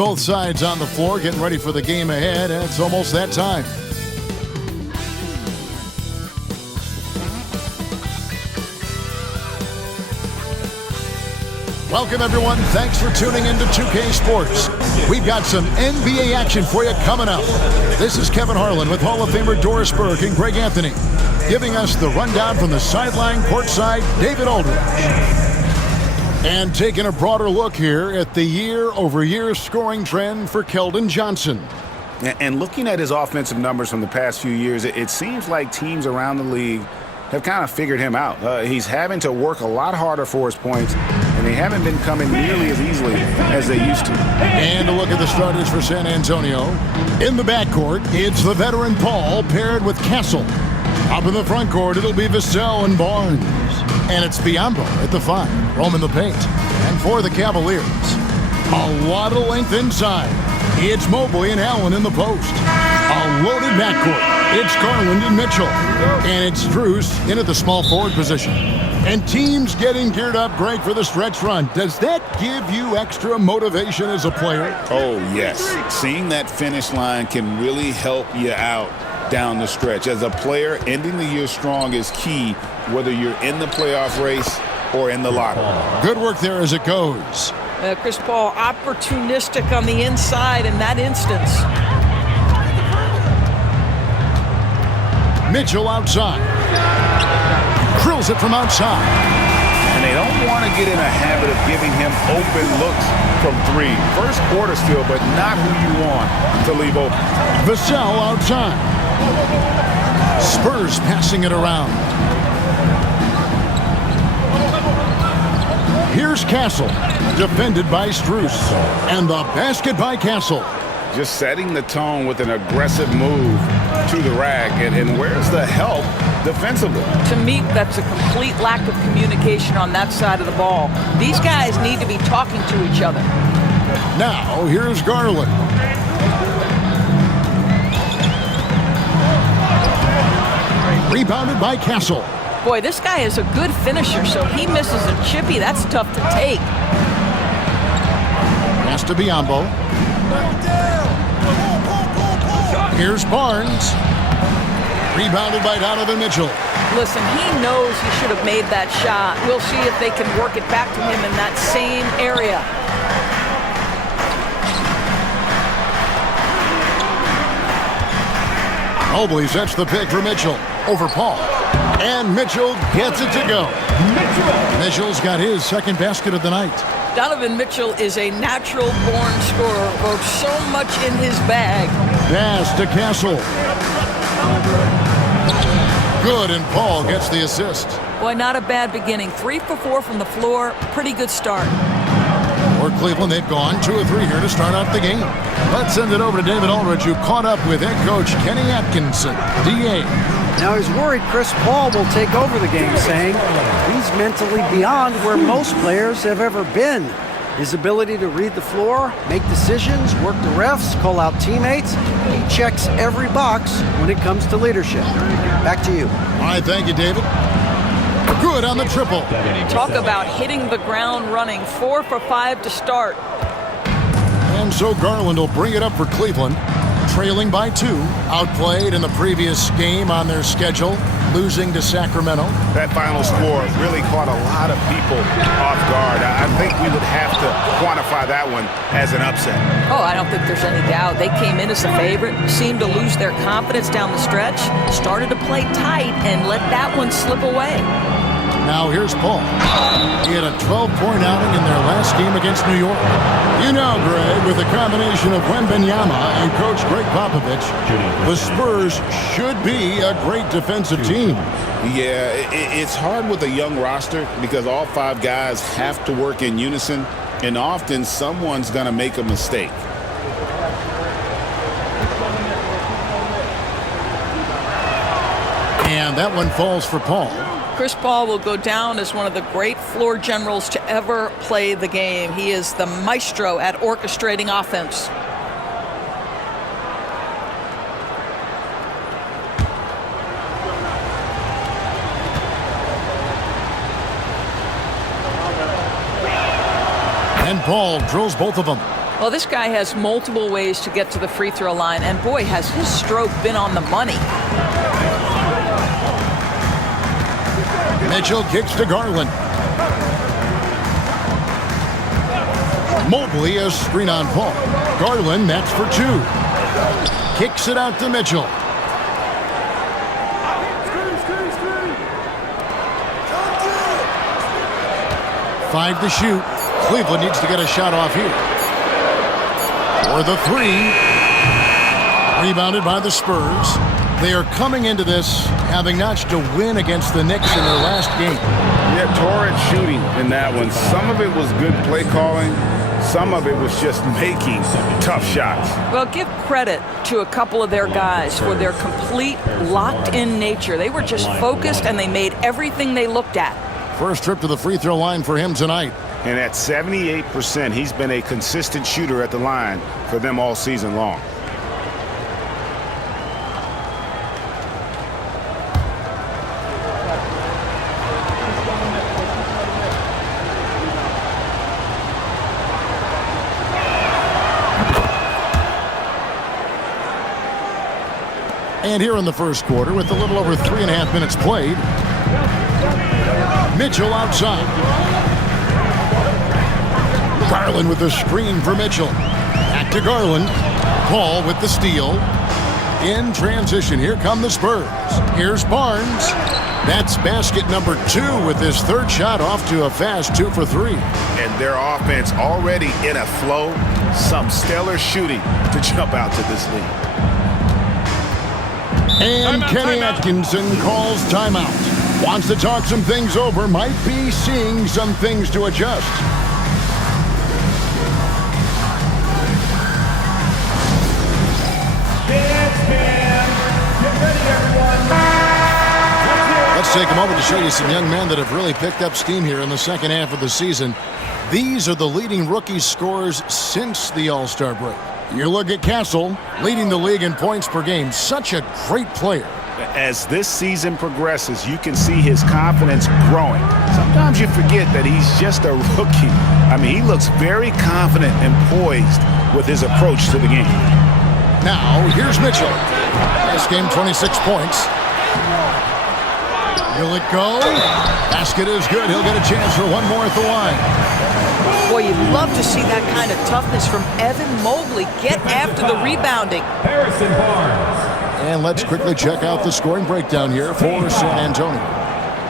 both sides on the floor getting ready for the game ahead. And it's almost that time. Welcome, everyone. Thanks for tuning into 2K Sports. We've got some NBA action for you coming up. This is Kevin Harlan with Hall of Famer Doris Burke and Greg Anthony, giving us the rundown from the sideline courtside, David Aldridge. And taking a broader look here at the year-over-year scoring trend for Keldon Johnson. And looking at his offensive numbers from the past few years, it seems like teams around the league have kind of figured him out. He's having to work a lot harder for his points, and they haven't been coming nearly as easily as they used to. And a look at the starters for San Antonio. In the backcourt, it's the veteran Paul paired with Castle. Up in the front court, it'll be Vassell and Barnes. And it's Biyombo at the 5, roaming the paint. And for the Cavaliers, a lot of length inside. It's Mobley and Allen in the post. A loaded backcourt. It's Garland and Mitchell. And it's Strus in at the small forward position. And teams getting geared up, Greg, for the stretch run. Does that give you extra motivation as a player? Oh, yes. Seeing that finish line can really help you out down the stretch. As a player, ending the year strong is key, whether you're in the playoff race or in the locker room. Good work there as it goes. Chris Paul opportunistic on the inside in that instance. Mitchell outside. Drills it from outside. And they don't want to get in a habit of giving him open looks from 3. First quarter still, but not who you want to leave open. Vassell outside. Spurs passing it around. Here's Castle, defended by Strus. And the basket by Castle. Just setting the tone with an aggressive move to the rack. And where's the help defensively? To me, that's a complete lack of communication on that side of the ball. These guys need to be talking to each other. Now, here's Garland. Rebounded by Castle. Boy, this guy is a good finisher, so he misses a chippy. That's tough to take. Pass to Biyombo. Here's Barnes. Rebounded by Donovan Mitchell. Listen, he knows he should have made that shot. We'll see if they can work it back to him in that same area. Mobley sets the pick for Mitchell over Paul. And Mitchell gets it to go. Mitchell's got his second basket of the night. Donovan Mitchell is a natural-born scorer, folks. So much in his bag. Pass to Castle. Good, and Paul gets the assist. Boy, not a bad beginning. 3 for 4 from the floor. Pretty good start. For Cleveland, they've gone 2 of 3 here to start out the game. Let's send it over to David Aldridge, who caught up with head coach Kenny Atkinson, DA. Now he's worried Chris Paul will take over the game, saying he's mentally beyond where most players have ever been. His ability to read the floor, make decisions, work the refs, call out teammates, he checks every box when it comes to leadership. Back to you. All right, thank you, David. Good on the triple. Talk about hitting the ground running. 4 for 5 to start. And so Garland will bring it up for Cleveland. Trailing by 2, outplayed in the previous game on their schedule, losing to Sacramento. That final score really caught a lot of people off guard. I think we would have to quantify that one as an upset. Oh, I don't think there's any doubt. They came in as the favorite, seemed to lose their confidence down the stretch, started to play tight, and let that one slip away. Now here's Paul. He had a 12-point outing in their last game against New York. You know, Greg, with the combination of Wembanyama and Coach Greg Popovich, the Spurs should be a great defensive team. Yeah, it's hard with a young roster because all 5 guys have to work in unison, and often someone's going to make a mistake. And that one falls for Paul. Chris Paul will go down as one of the great floor generals to ever play the game. He is the maestro at orchestrating offense. And Paul drills both of them. Well, this guy has multiple ways to get to the free throw line, and boy, has his stroke been on the money. Mitchell kicks to Garland. Mobley a screen on Paul. Garland, that's for 2. Kicks it out to Mitchell. Five to shoot. Cleveland needs to get a shot off here. For the 3. Rebounded by the Spurs. They are coming into this having notched a win against the Knicks in their last game. Yeah, torrid shooting in that one. Some of it was good play calling. Some of it was just making tough shots. Well, give credit to a couple of their guys for their complete locked-in nature. They were just focused, and they made everything they looked at. First trip to the free throw line for him tonight. And at 78%, he's been a consistent shooter at the line for them all season long. And here in the first quarter, with a little over 3.5 minutes played, Mitchell outside. Garland with the screen for Mitchell. Back to Garland. Paul with the steal. In transition, here come the Spurs. Here's Barnes. That's basket number 2 with his third shot off to a fast 2 for 3. And their offense already in a flow. Some stellar shooting to jump out to this lead. And Kenny Atkinson calls timeout. Wants to talk some things over. Might be seeing some things to adjust. Let's take a moment to show you some young men that have really picked up steam here in the second half of the season. These are the leading rookie scorers since the All-Star break. You look at Castle, leading the league in points per game. Such a great player. As this season progresses, you can see his confidence growing. Sometimes you forget that he's just a rookie. I mean, he looks very confident and poised with his approach to the game. Now, here's Mitchell. This game, 26 points. Will it go? Basket is good. He'll get a chance for one more at the line. Boy, you'd love to see that kind of toughness from Evan Mobley. Get after the rebounding. Harrison Barnes. And let's quickly check out the scoring breakdown here for San Antonio.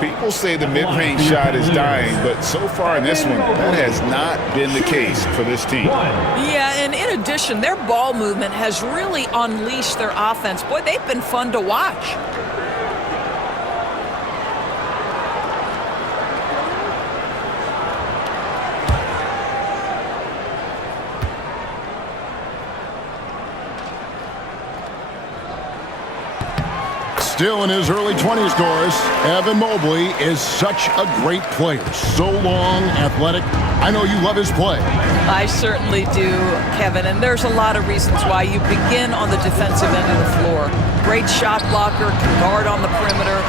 People say the mid-range shot is dying, but so far in this one, that has not been the case for this team. Yeah, and in addition, their ball movement has really unleashed their offense. Boy, they've been fun to watch. Still in his early 20s, Doris, Evan Mobley is such a great player. So long, athletic. I know you love his play. I certainly do, Kevin, and there's a lot of reasons why. You begin on the defensive end of the floor. Great shot blocker, can guard on the perimeter,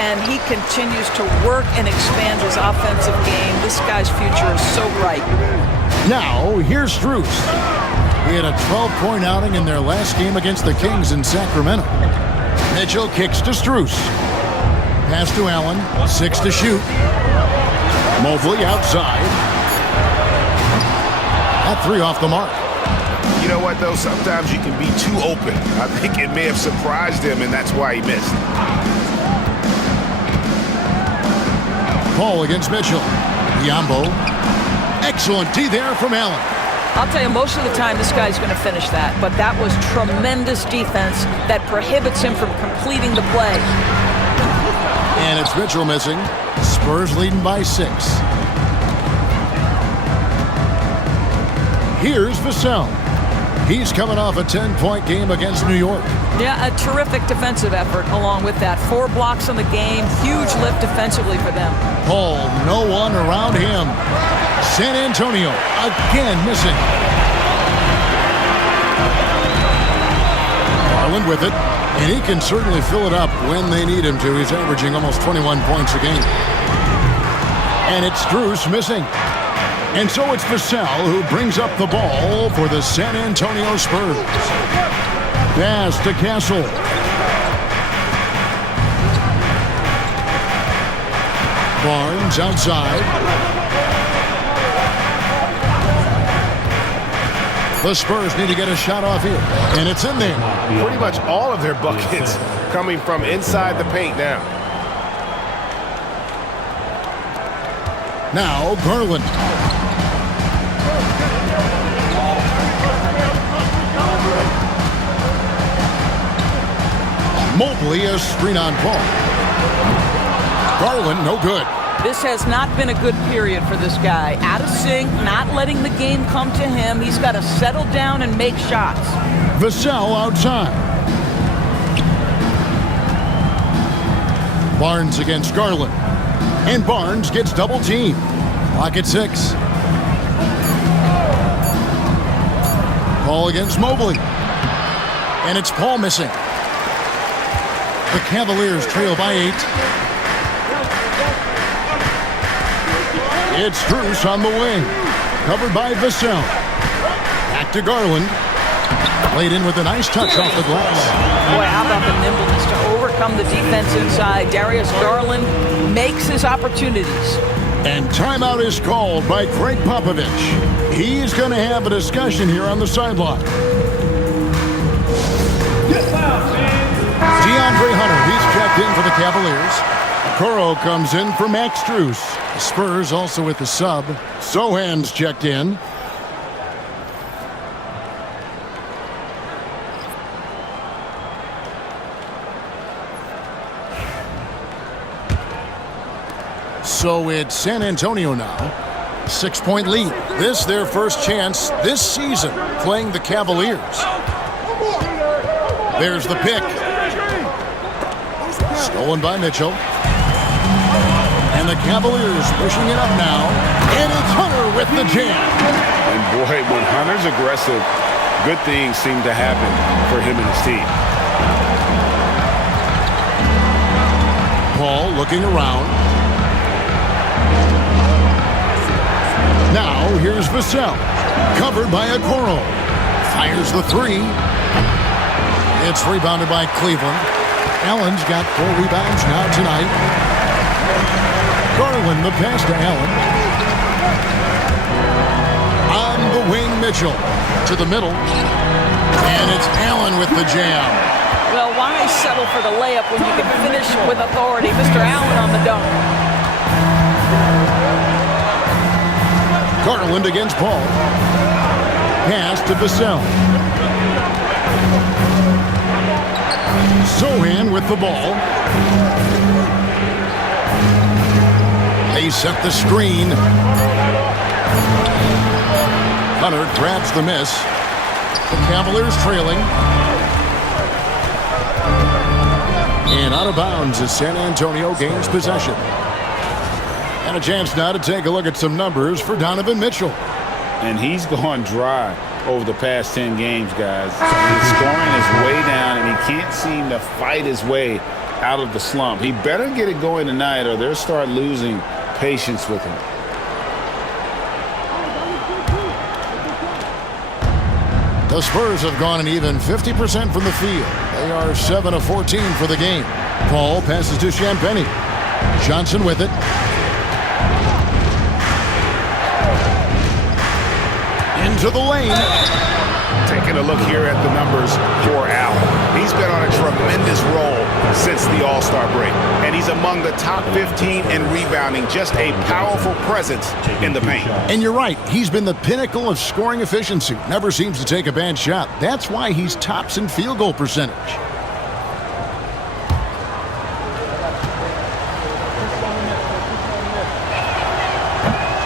and he continues to work and expand his offensive game. This guy's future is so bright. Now, here's Strus. He had a 12-point outing in their last game against the Kings in Sacramento. Mitchell kicks to Strus. Pass to Allen. 6 to shoot. Mobley outside. That 3 off the mark. You know what, though? Sometimes you can be too open. I think it may have surprised him, and that's why he missed. Paul against Mitchell. Diambo. Excellent D there from Allen. I'll tell you, most of the time this guy's going to finish that, but that was tremendous defense that prohibits him from completing the play. And it's Mitchell missing. Spurs leading by 6. Here's Vassell. He's coming off a 10-point game against New York. Yeah, a terrific defensive effort along with that. 4 blocks on the game, huge lift defensively for them. Paul, no one around him. San Antonio again missing. Garland with it, and he can certainly fill it up when they need him to. He's averaging almost 21 points a game. And it's Strus missing. And so it's Vassell who brings up the ball for the San Antonio Spurs. Pass to Castle. Barnes outside. The Spurs need to get a shot off here, and it's in there. Pretty much all of their buckets coming from inside the paint now. Now Garland. Mobley a screen on Paul. Garland no good. This has not been a good period for this guy. Out of sync, not letting the game come to him. He's got to settle down and make shots. Vassell outside. Barnes against Garland. And Barnes gets double teamed. Clock at 6. Paul against Mobley. And it's Paul missing. The Cavaliers trail by 8. It's Strus on the wing. Covered by Vassell. Back to Garland. Played in with a nice touch off the glass. Boy, how about the nimbleness to overcome the defense inside. Darius Garland makes his opportunities. And timeout is called by Craig Popovich. He's going to have a discussion here on the sideline. DeAndre Hunter, he's checked in for the Cavaliers. Coro comes in for Max Strus. The Spurs also with the sub. Sohan's checked in. So it's San Antonio now. 6-point lead. This their first chance this season playing the Cavaliers. There's the pick. Stolen by Mitchell. And the Cavaliers pushing it up now. And it's Hunter with the jam. And boy, when Hunter's aggressive, good things seem to happen for him and his team. Paul looking around. Now here's Vassell. Covered by Okoro. Fires the 3. It's rebounded by Cleveland. Allen's got 4 rebounds now tonight. Garland the pass to Allen. On the wing, Mitchell. To the middle. And it's Allen with the jam. Well, why settle for the layup when you can finish with authority? Mr. Allen on the dunk. Garland against Paul. Pass to Vassell. Sohan with the ball. They set the screen. Hunter grabs the miss. The Cavaliers trailing. And out of bounds as San Antonio gains possession. And a chance now to take a look at some numbers for Donovan Mitchell. And he's gone dry over the past 10 games, guys. His scoring is way down, and he can't seem to fight his way out of the slump. He better get it going tonight, or they'll start losing patience with him. The Spurs have gone an even 50% from the field. They are 7 of 14 for the game. Paul passes to Champagnie. Johnson with it. Into the lane. Taking a look here at the numbers for Allen. He's been on a tremendous roll since the All-Star break, and he's among the top 15 in rebounding. Just a powerful presence in the paint. And you're right, he's been the pinnacle of scoring efficiency. Never seems to take a bad shot. That's why he's tops in field goal percentage.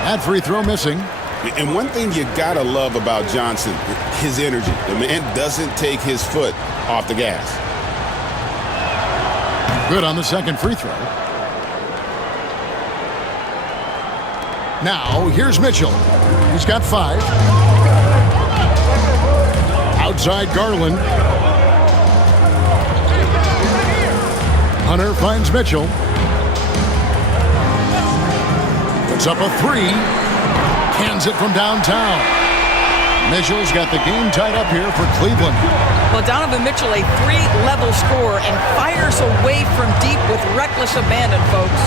That free throw missing. And one thing you gotta love about Johnson, his energy. The man doesn't take his foot off the gas. Good on the second free throw. Now, here's Mitchell. He's got 5. Outside Garland. Hunter finds Mitchell. Puts up a 3. Hands it from downtown. Mitchell's got the game tied up here for Cleveland. Well, Donovan Mitchell, a 3-level scorer, and fires away from deep with reckless abandon, folks.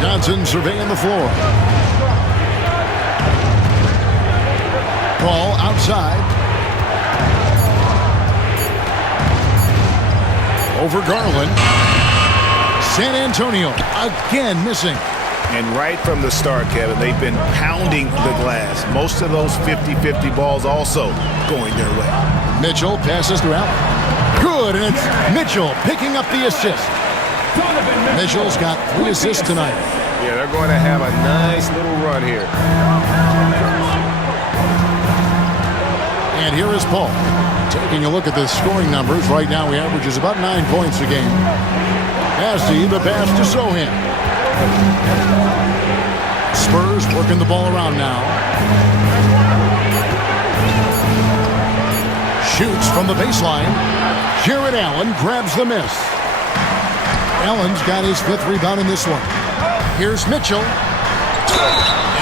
Johnson surveying the floor. Ball outside. Over Garland. San Antonio again missing. And right from the start, Kevin, they've been pounding the glass. Most of those 50-50 balls also going their way. Mitchell passes to Allen. Good, and it's Mitchell picking up the assist. Mitchell's got 3 assists tonight. Yeah, they're going to have a nice little run here. And here is Paul. Taking a look at the scoring numbers. Right now, he averages about 9 points a game. Passy, the pass to Sohan. Spurs working the ball around now. Shoots from the baseline. Jared Allen grabs the miss. Allen's got his 5th rebound in this one. Here's Mitchell.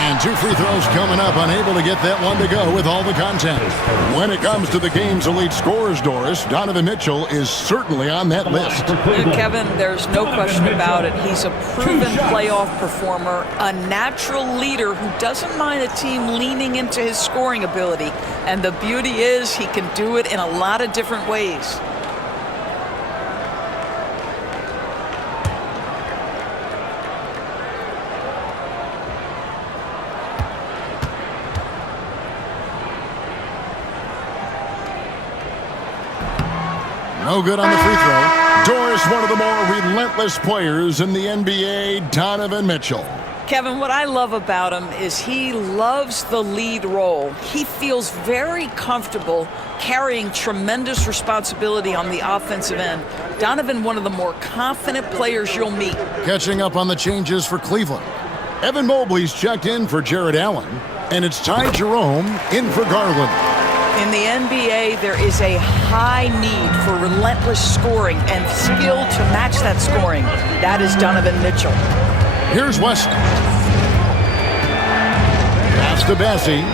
And 2 free throws coming up, unable to get that one to go with all the content. When it comes to the game's elite scorers, Doris, Donovan Mitchell is certainly on that list. Kevin, there's no question about it. He's a proven playoff performer, a natural leader who doesn't mind a team leaning into his scoring ability. And the beauty is he can do it in a lot of different ways. No good on the free throw. Doris, one of the more relentless players in the NBA, Donovan Mitchell. Kevin, what I love about him is he loves the lead role. He feels very comfortable carrying tremendous responsibility on the offensive end. Donovan, one of the more confident players you'll meet. Catching up on the changes for Cleveland. Evan Mobley's checked in for Jared Allen, and it's Ty Jerome in for Garland. In the NBA, there is a high need for relentless scoring and skill to match that scoring. That is Donovan Mitchell. Here's Wesley. Pass to Bessie.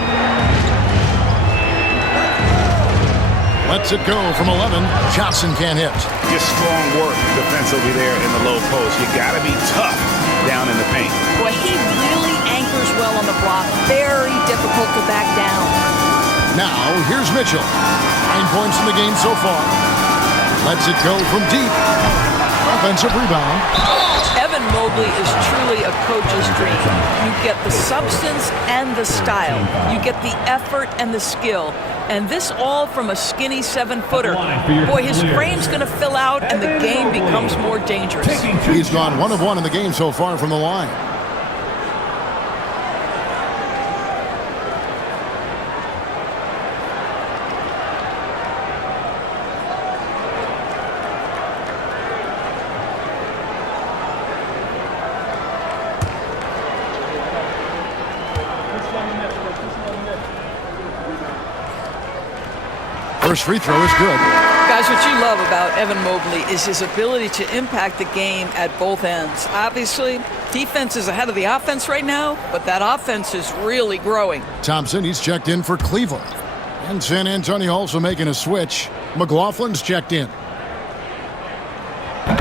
Lets it go from 11. Johnson can't hit. Just strong work defensively there in the low post. You got to be tough down in the paint. Boy, he really anchors well on the block. Very difficult to back down. Now, here's Mitchell. 9 points in the game so far. Lets it go from deep. Offensive rebound. Evan Mobley is truly a coach's dream. You get the substance and the style. You get the effort and the skill. And this all from a skinny 7-footer. Boy, his frame's going to fill out and the game becomes more dangerous. He's gone 1 of 1 in the game so far from the line. First free throw is good. Guys, what you love about Evan Mobley is his ability to impact the game at both ends. Obviously, defense is ahead of the offense right now, but that offense is really growing. Thompson, he's checked in for Cleveland. And San Antonio also making a switch. McLaughlin's checked in.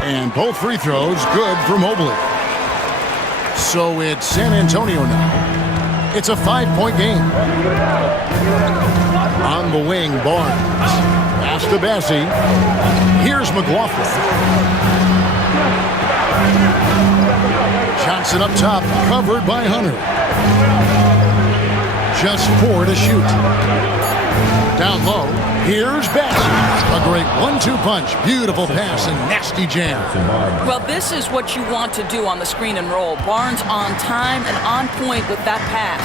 And both free throws good for Mobley. So it's San Antonio now. It's a 5-point game. On the wing, Barnes. Pass to Bessie. Here's McLaughlin. Johnson up top, covered by Hunter. Just 4 to shoot. Down low, here's Bessie. A great 1-2 punch. Beautiful pass and nasty jam. Well, this is what you want to do on the screen and roll. Barnes on time and on point with that pass.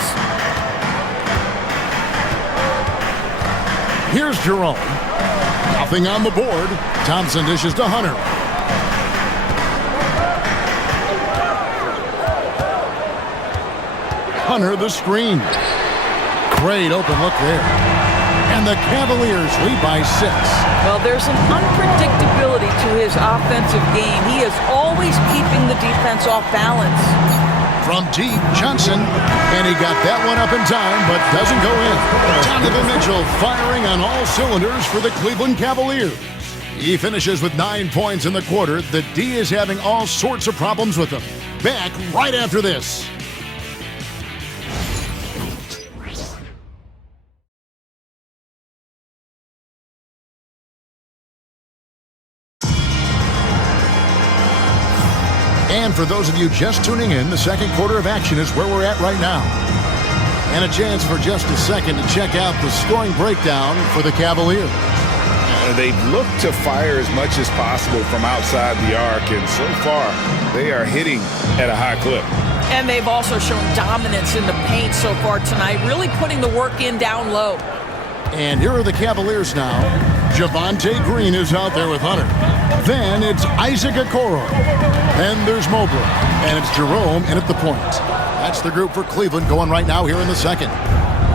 Here's Jerome. Nothing on the board. Thompson dishes to Hunter. Hunter the screen. Great open look there. And the Cavaliers lead by 6. Well, there's an unpredictability to his offensive game. He is always keeping the defense off balance. From deep, Johnson, and he got that one up in time, but doesn't go in. Donovan Mitchell firing on all cylinders for the Cleveland Cavaliers. He finishes with 9 points in the quarter. The D is having all sorts of problems with him. Back right after this. And for those of you just tuning in, the second quarter of action is where we're at right now. And a chance for just a second to check out the scoring breakdown for the Cavaliers. They've looked to fire as much as possible from outside the arc, and so far they are hitting at a high clip. And they've also shown dominance in the paint so far tonight, really putting the work in down low. And here are the Cavaliers now. Javonte Green is out there with Hunter. Then it's Isaac Okoro. Then there's Mobley. And it's Jerome in at the point. That's the group for Cleveland going right now here in the second.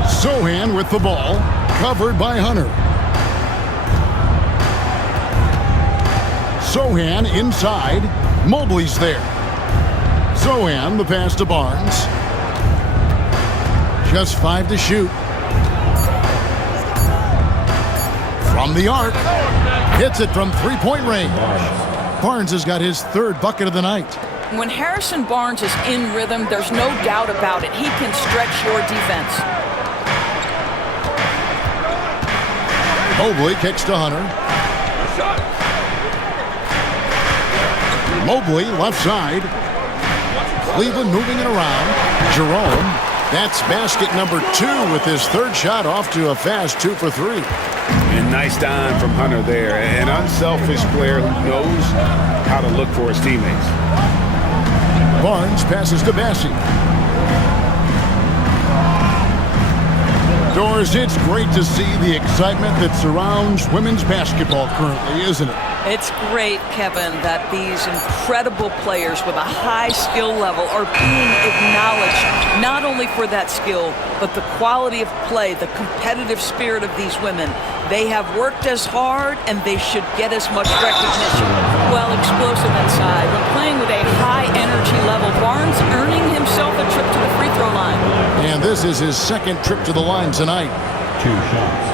Sohan with the ball, covered by Hunter. Sohan inside. Mobley's there. Sohan, the pass to Barnes. Just 5 to shoot. From the arc. Hits it from three-point range. Barnes has got his third bucket of the night. When Harrison Barnes is in rhythm, there's no doubt about it. He can stretch your defense. Mobley kicks to Hunter. Mobley left side. Cleveland moving it around. Jerome. That's basket number 2 with his third shot off to a fast 2 for 3. And nice dime from Hunter there. An unselfish player who knows how to look for his teammates. Barnes passes to Bassie. Doris, it's great to see the excitement that surrounds women's basketball currently, isn't it? It's great, Kevin, that these incredible players with a high skill level are being acknowledged, not only for that skill, but the quality of play, the competitive spirit of these women. They have worked as hard, and they should get as much recognition. Well, explosive inside. When playing with a high energy level, Barnes earning himself a trip to the free throw line. And this is his second trip to the line tonight. 2 shots.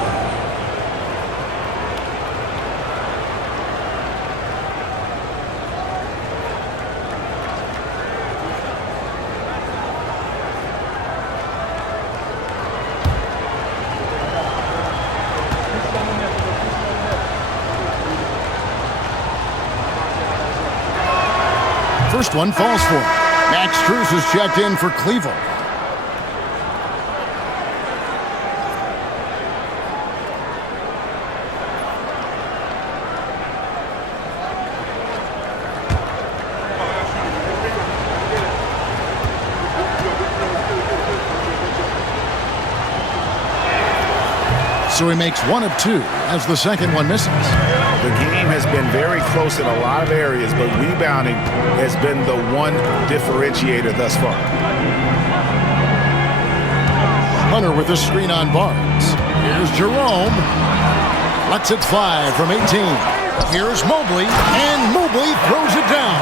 First one falls for him. Max Strus is checked in for Cleveland. So he makes 1 of 2 as the second one misses. The game has been very close in a lot of areas, but rebounding has been the one differentiator thus far. Hunter with the screen on Barnes. Here's Jerome. Lets it fly from 18. Here's Mobley, and Mobley throws it down.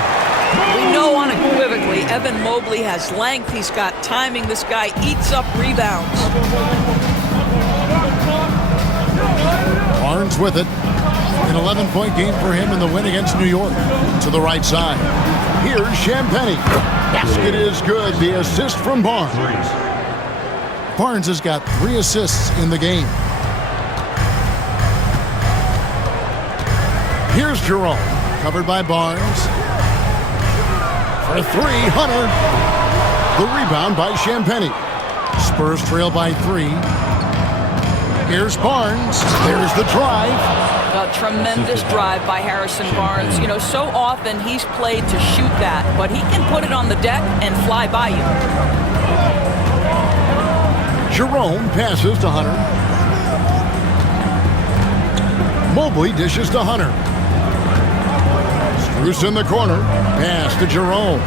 We know unequivocally Evan Mobley has length. He's got timing. This guy eats up rebounds. Barnes with it. An 11-point game for him in the win against New York. To the right side. Here's Champagnie. Basket is good. The assist from Barnes. Barnes has got 3 assists in the game. Here's Jerome. Covered by Barnes. For 3, Hunter. The rebound by Champagnie. Spurs trail by 3. Here's Barnes. There's the drive. A tremendous drive by Harrison Barnes. You know, so often he's played to shoot that, but he can put it on the deck and fly by you. Jerome passes to Hunter. Mobley dishes to Hunter. Strus in the corner. Pass to Jerome.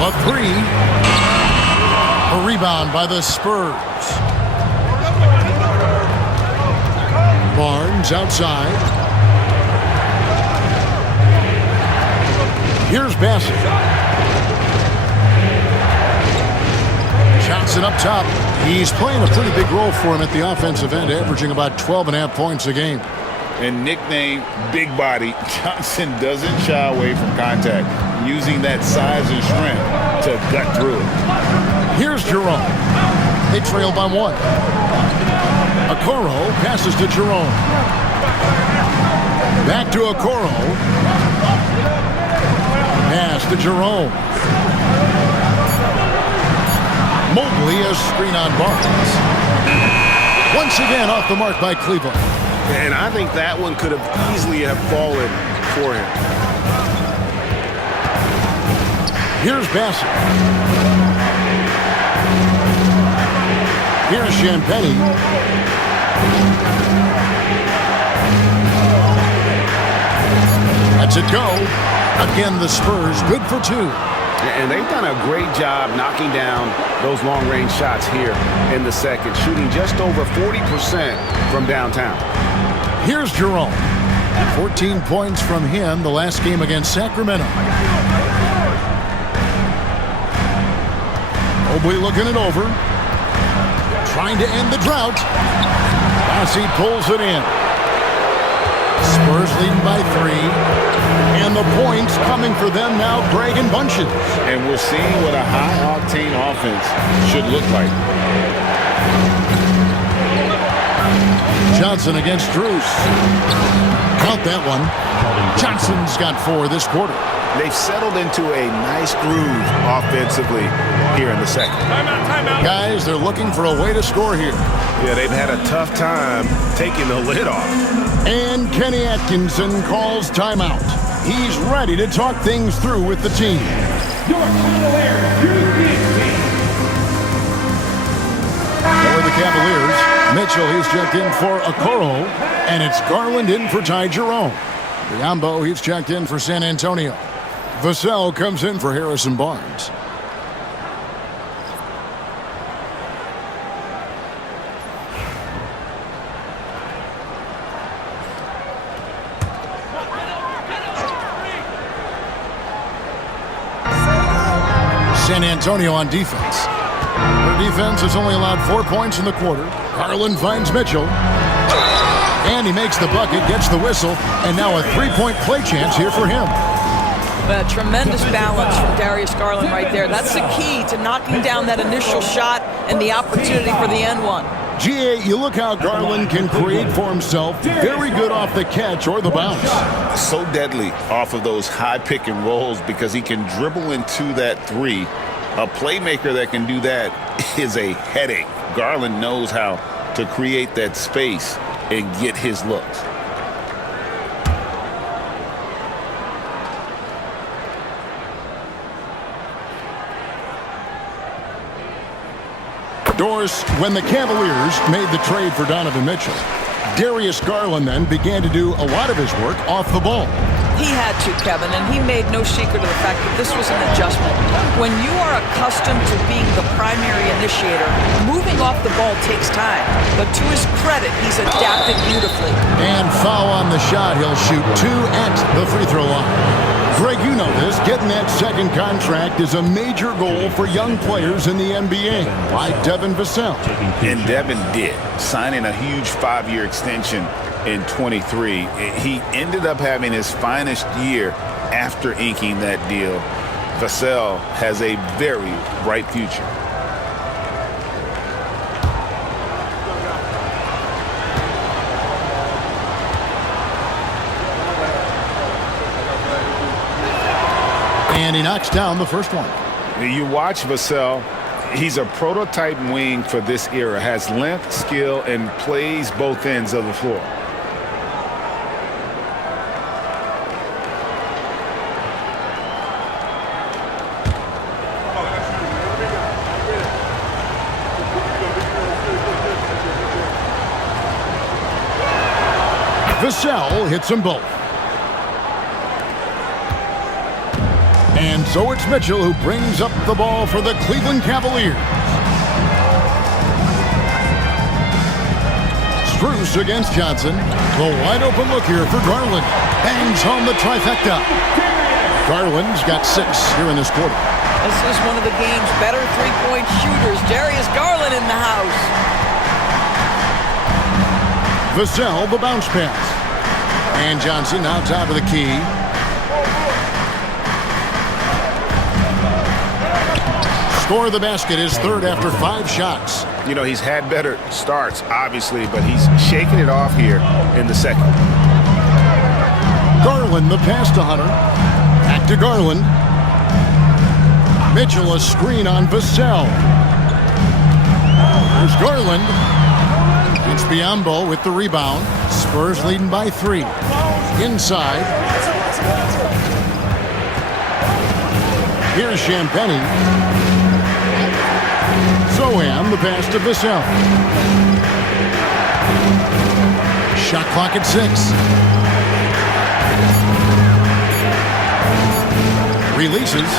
The 3. A rebound by the Spurs. Barnes outside. Here's Bassett. Johnson up top. He's playing a pretty big role for him at the offensive end, averaging about 12.5 points a game. And nicknamed Big Body, Johnson doesn't shy away from contact, using that size and strength to gut through it. Here's Jerome. They trail by 1. Okoro passes to Jerome. Back to Okoro. Pass to Jerome. Mobley a screen on Barnes. Once again off the mark by Cleveland. And I think that one could have easily have fallen for him. Here's Bassett. Here's Champagny. Lets it go. Again, the Spurs good for 2. And they've done a great job knocking down those long-range shots here in the second, shooting just over 40% from downtown. Here's Jerome. 14 points from him the last game against Sacramento. Mobley looking it over. Trying to end the drought. Rossi pulls it in. Spurs leading by 3. And the points coming for them now, Greg, in bunches. And we're seeing what a high-octane offense should look like. Johnson against Drews. Count that one. Johnson's got 4 this quarter. They've settled into a nice groove offensively here in the second. Timeout. Guys, they're looking for a way to score here. Yeah, they've had a tough time taking the lid off. And Kenny Atkinson calls timeout. He's ready to talk things through with the team. Your Cavaliers, For the Cavaliers, Mitchell, he's checked in for Okoro, and it's Garland in for Ty Jerome. Biombo, he's checked in for San Antonio. Vassell comes in for Harrison Barnes. San Antonio on defense. Their defense has only allowed 4 points in the quarter. Garland finds Mitchell. And he makes the bucket, gets the whistle, and now a 3-point play chance here for him. But tremendous balance from Darius Garland right there. That's the key to knocking down that initial shot and the opportunity for the end one. GA, you look how Garland can create for himself. Very good off the catch or the bounce. So deadly off of those high pick and rolls because he can dribble into that 3. A playmaker that can do that is a headache. Garland knows how to create that space and get his looks. Doris, when the Cavaliers made the trade for Donovan Mitchell, Darius Garland then began to do a lot of his work off the ball. He had to, Kevin, and he made no secret of the fact that this was an adjustment. When you are accustomed to being the primary initiator, moving off the ball takes time. But to his credit, he's adapted beautifully. And foul on the shot. He'll shoot 2 at the free throw line. Greg, you know this. Getting that second contract is a major goal for young players in the NBA, like Devin Vassell. And Devin did, signing a huge 5-year extension in 23. He ended up having his finest year after inking that deal. Vassell has a very bright future. And he knocks down the first one. You watch Vassell. He's a prototype wing for this era. Has length, skill, and plays both ends of the floor. Vassell hits them both. And so it's Mitchell who brings up the ball for the Cleveland Cavaliers. Strus against Johnson. The wide open look here for Garland. Bangs home the trifecta. Garland's got 6 here in this quarter. This is one of the game's better three-point shooters. Darius Garland in the house. Vassell, the bounce pass. And Johnson now top of the key. Score of the basket is third after 5 shots. You know, he's had better starts, obviously, but he's shaking it off here in the second. Garland, the pass to Hunter. Back to Garland. Mitchell, a screen on Vassell. There's Garland. It's Biyombo with the rebound. Spurs leading by 3. Inside. Here's Champagny. Zoham, the pass to Vassell. Shot clock at 6. Releases.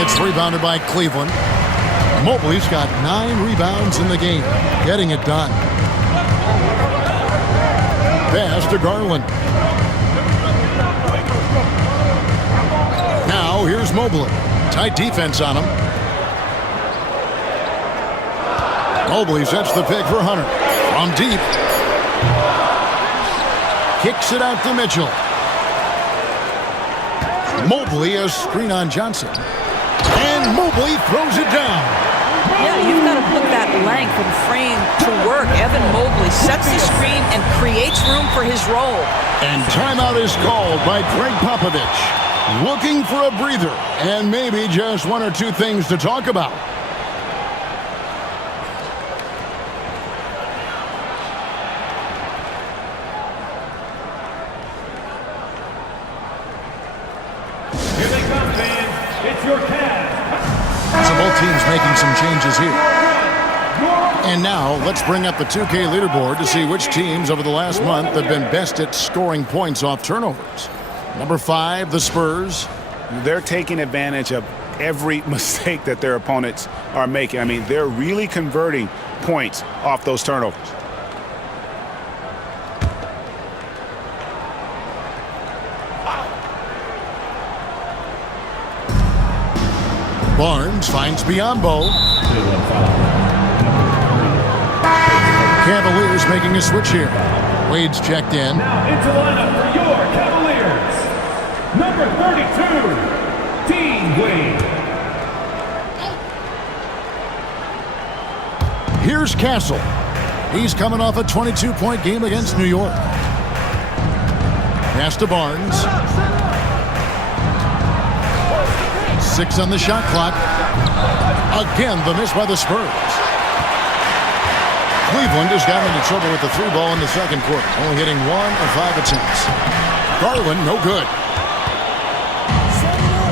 It's rebounded by Cleveland. Mobley's got 9 rebounds in the game, getting it done. Pass to Garland. Now here's Mobley. Tight defense on him. Mobley sets the pick for Hunter. From deep. Kicks it out to Mitchell. Mobley, a screen on Johnson. And Mobley throws it down. Yeah, you've got to put that length and frame to work. Evan Mobley sets the screen and creates room for his role. And timeout is called by Greg Popovich. Looking for a breather and maybe just 1 or 2 things to talk about. Here they come, fans. It's your Cavs. So both teams making some changes here. And now let's bring up the 2K leaderboard to see which teams over the last month have been best at scoring points off turnovers. Number 5, the Spurs. They're taking advantage of every mistake that their opponents are making. I mean, they're really converting points off those turnovers. Barnes finds Biyombo. Cavaliers making a switch here. Wade's checked in. Now into lineup for your Cavaliers. Number 32, Dean Wade. Here's Castle. He's coming off a 22-point game against New York. Pass to Barnes. 6 on the shot clock. Again, the miss by the Spurs. Cleveland has gotten into trouble with the 3 ball in the second quarter, only hitting 1 of 5 attempts. Garland, no good.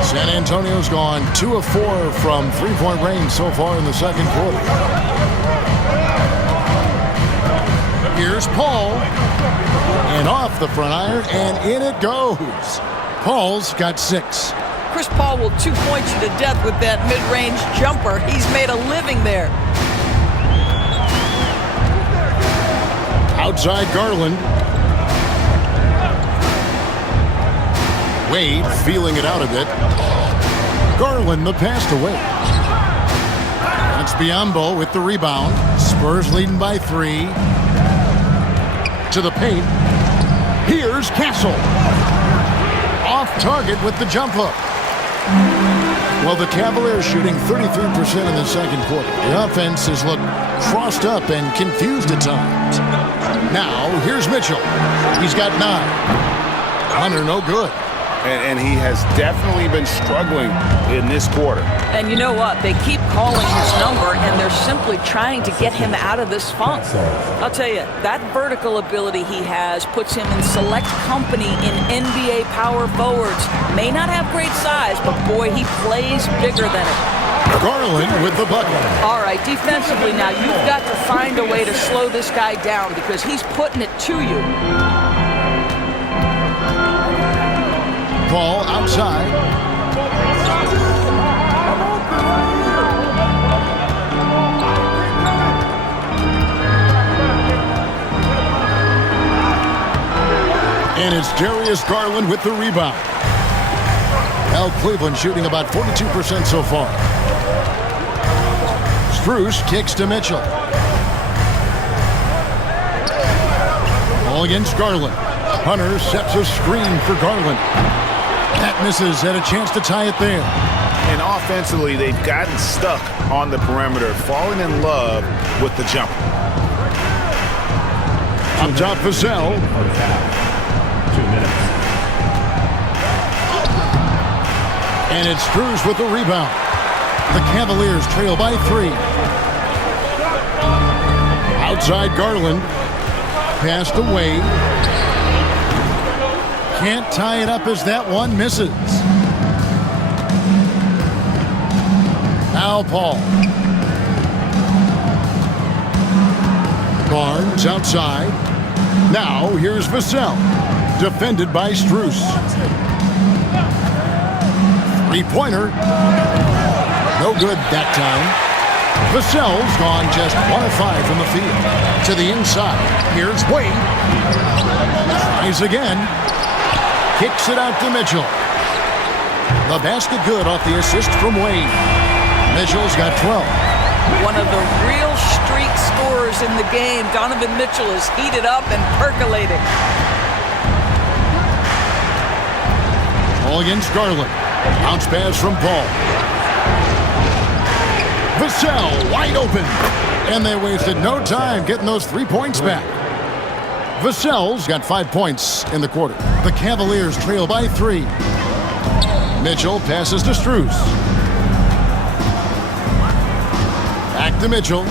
San Antonio's gone 2 of 4 from 3-point range so far in the second quarter. Here's Paul. And off the front iron, and in it goes. Paul's got 6. Chris Paul will 2-point you to death with that mid-range jumper. He's made a living there. Outside Garland. Wade feeling it out a bit. Garland the pass to Wade. That's Biyombo with the rebound. Spurs leading by 3. To the paint. Here's Castle. Off target with the jump hook. Well, the Cavaliers shooting 33% in the second quarter. The offense has looked crossed up and confused at times. Now, here's Mitchell. He's got 9. Hunter, no good. And he has definitely been struggling in this quarter. And you know what? They keep calling his number, and they're simply trying to get him out of this funk. I'll tell you, that vertical ability he has puts him in select company in NBA power forwards. May not have great size, but boy, he plays bigger than it. Garland with the bucket. All right, defensively now, you've got to find a way to slow this guy down because he's putting it to you. Ball outside. And it's Darius Garland with the rebound. Meanwhile, Cleveland shooting about 42% so far. Strus kicks to Mitchell. Ball against Garland. Hunter sets a screen for Garland. That misses, had a chance to tie it there. And offensively, they've gotten stuck on the perimeter, falling in love with the jumper. Up top, Vassell. 2 minutes. And it's Strus with the rebound. The Cavaliers trail by 3. Outside Garland. Passed away. Can't tie it up as that one misses. Now Paul. Barnes outside. Now here's Vassell. Defended by Strus. Three-pointer. No good that time. Vassell's gone just 1 of 5 from the field. To the inside. Here's Wade. Tries again. Kicks it out to Mitchell. The basket good off the assist from Wade. Mitchell's got 12. One of the real streak scorers in the game. Donovan Mitchell is heated up and percolating. Ball against Garland. Bounce pass from Paul. Vassell wide open. And they wasted no time getting those 3 points back. Vassell's got 5 points in the quarter. The Cavaliers trail by 3. Mitchell passes to Strus. Back to Mitchell.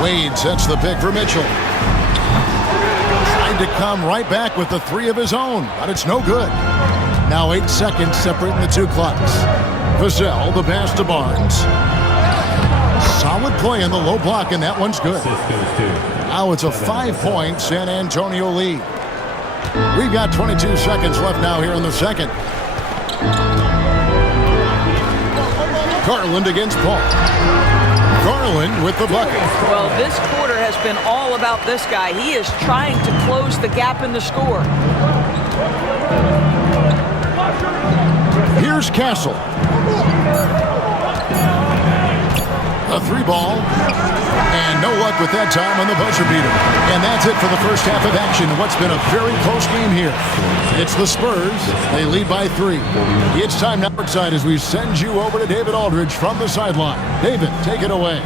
Wade sets the pick for Mitchell. Tried to come right back with the 3 of his own, but it's no good. Now 8 seconds separating the 2 clocks. Vassell, the pass to Barnes. Solid play in the low block, and that one's good. Now it's a 5-point San Antonio lead. We've got 22 seconds left now here in the second. Garland against Paul. Garland with the bucket. Well, this quarter has been all about this guy. He is trying to close the gap in the score. Here's Castle. A 3-ball. And no luck with that time on the buzzer beater. And that's it for the first half of action. What's been a very close game here. It's the Spurs. They lead by 3. It's time now outside as we send you over to David Aldridge from the sideline. David, take it away.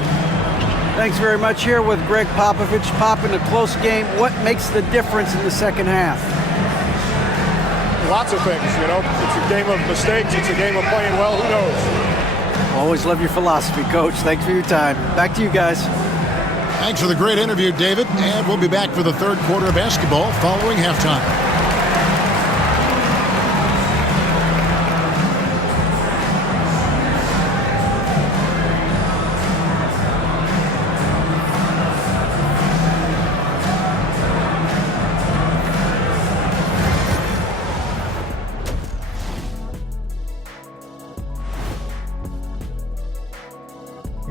Thanks very much. Here with Greg Popovich. Pop, in a close game, what makes the difference in the second half? Lots of things, you know. It's a game of mistakes. It's a game of playing well. Who knows? Always love your philosophy, Coach. Thanks for your time. Back to you guys. Thanks for the great interview, David. And we'll be back for the third quarter of basketball following halftime.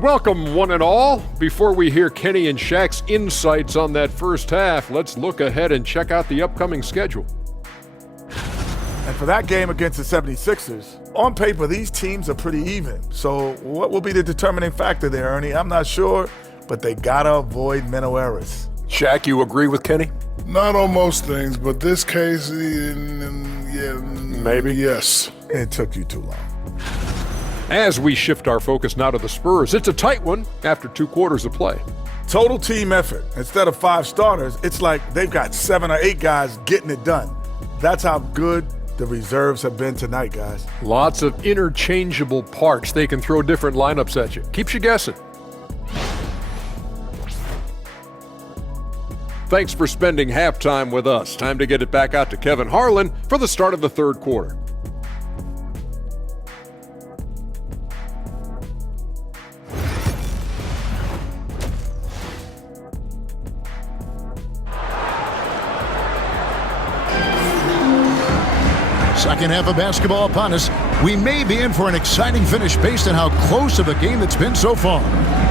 Welcome, one and all. Before we hear Kenny and Shaq's insights on that first half, let's look ahead and check out the upcoming schedule. And for that game against the 76ers, on paper, these teams are pretty even. So what will be the determining factor there, Ernie? I'm not sure, but they got to avoid mental errors. Shaq, you agree with Kenny? Not on most things, but this case, yeah, maybe. Yes. It took you too long. As we shift our focus now to the Spurs, it's a tight one after 2 quarters of play. Total team effort. Instead of 5 starters, it's like they've got 7 or 8 guys getting it done. That's how good the reserves have been tonight, guys. Lots of interchangeable parts. They can throw different lineups at you. Keeps you guessing. Thanks for spending halftime with us. Time to get it back out to Kevin Harlan for the start of the third quarter. Second half of basketball upon us. We may be in for an exciting finish based on how close of a game it's been so far.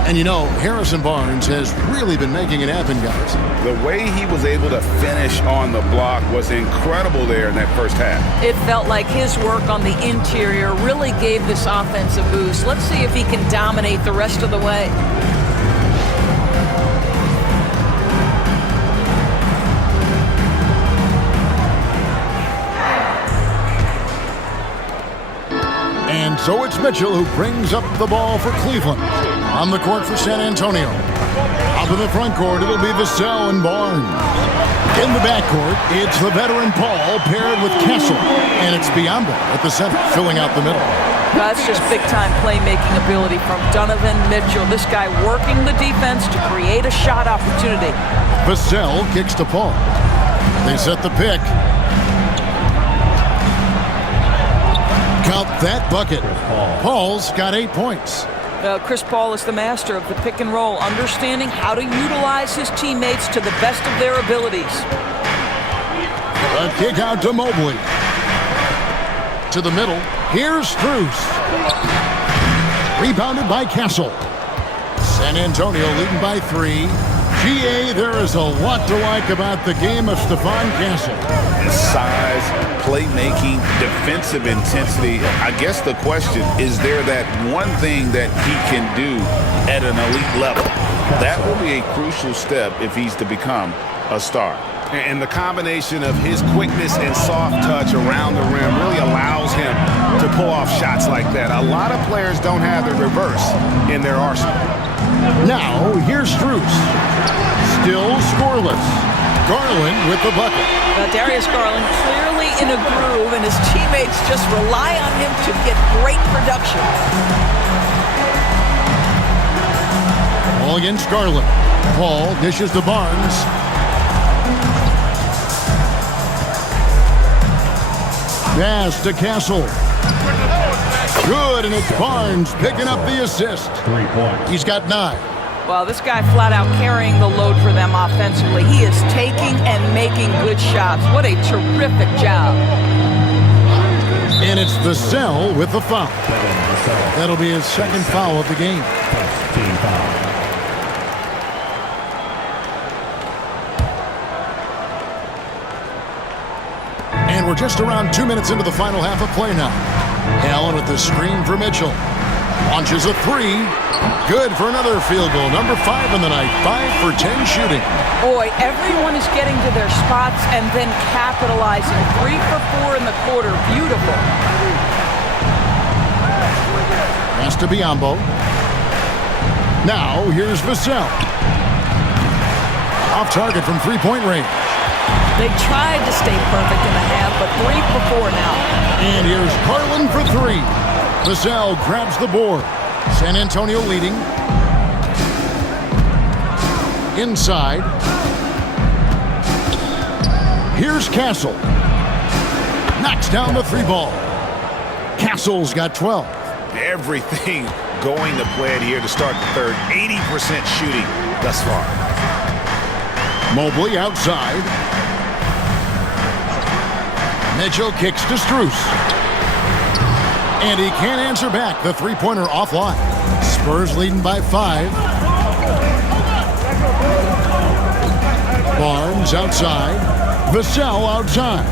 And you know, Harrison Barnes has really been making it happen, guys. The way he was able to finish on the block was incredible there in that first half. It felt like his work on the interior really gave this offense a boost. Let's see if he can dominate the rest of the way. And so it's Mitchell who brings up the ball for Cleveland. On the court for San Antonio. Up in the front court, it'll be Vassell and Barnes. In the backcourt, it's the veteran Paul paired with Kessel. And it's Biyombo at the center, filling out the middle. That's just big-time playmaking ability from Donovan Mitchell. This guy working the defense to create a shot opportunity. Vassell kicks to Paul. They set the pick. Count that bucket. Paul's got 8 points. Chris Paul is the master of the pick and roll, understanding how to utilize his teammates to the best of their abilities. A kick out to Mobley. To the middle. Here's Strus. Rebounded by Kessel. San Antonio leading by 3. GA, there is a lot to like about the game of Stephon Kessel. His size, playmaking, defensive intensity. I guess the question, is there that one thing that he can do at an elite level? That will be a crucial step if he's to become a star. And the combination of his quickness and soft touch around the rim really allows him to pull off shots like that. A lot of players don't have the reverse in their arsenal. Now, here's Strus. Still scoreless. Garland with the bucket. Darius Garland clearly in a groove, and his teammates just rely on him to get great production. Ball against Garland. Paul dishes to Barnes. Pass to Kessel. Good, and it's Barnes picking up the assist. 3 points. He's got 9. Well, this guy flat out carrying the load for them offensively. He is taking and making good shots. What a terrific job. And it's Vassell with the foul. That'll be his second foul of the game. Team foul. And we're just around 2 minutes into the final half of play now. Allen with the screen for Mitchell. Launches a 3. Good for another field goal. Number 5 in the night. 5 for 10 shooting. Boy, everyone is getting to their spots and then capitalizing. 3 for 4 in the quarter. Beautiful. Pass to Biyombo. Now, here's Vassell. Off target from three-point range. They tried to stay perfect in the half, but 3 for 4 now. And here's Garland for 3. Vassell grabs the board. San Antonio leading. Inside. Here's Kessel. Knocks down the 3 ball. Kessel's got 12. Everything going to plan here to start the third. 80% shooting thus far. Mobley outside. Mitchell kicks to Strus. And he can't answer back. The three-pointer offline. Spurs leading by 5. Barnes outside. Vassell outside.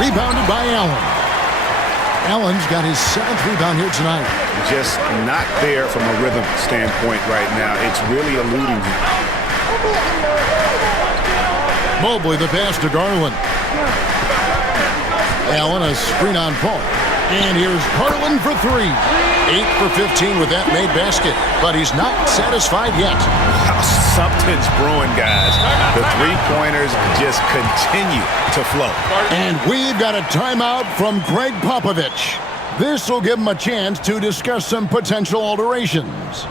Rebounded by Allen. Allen's got his 7th rebound here tonight. Just not there from a rhythm standpoint right now. It's really eluding him. Mobley the pass to Garland. Allen a screen on Paul. And here's Garland for 3. 8 for 15 with that made basket. But he's not satisfied yet. Something's brewing, guys. The three-pointers just continue to flow. And we've got a timeout from Greg Popovich. This will give him a chance to discuss some potential alterations.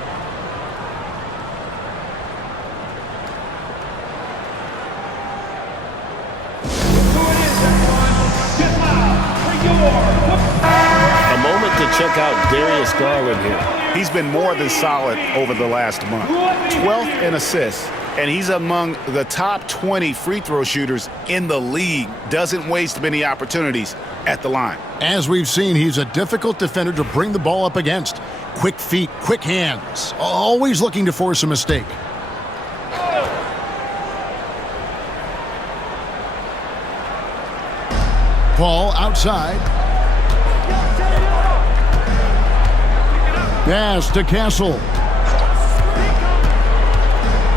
A moment to check out Darius Garland here. He's been more than solid over the last month. 12th in assists and he's among the top 20 free throw shooters in the league. Doesn't waste many opportunities at the line. As we've seen, he's a difficult defender to bring the ball up against. Quick feet, quick hands, always looking to force a mistake. Paul outside. Pass to Castle.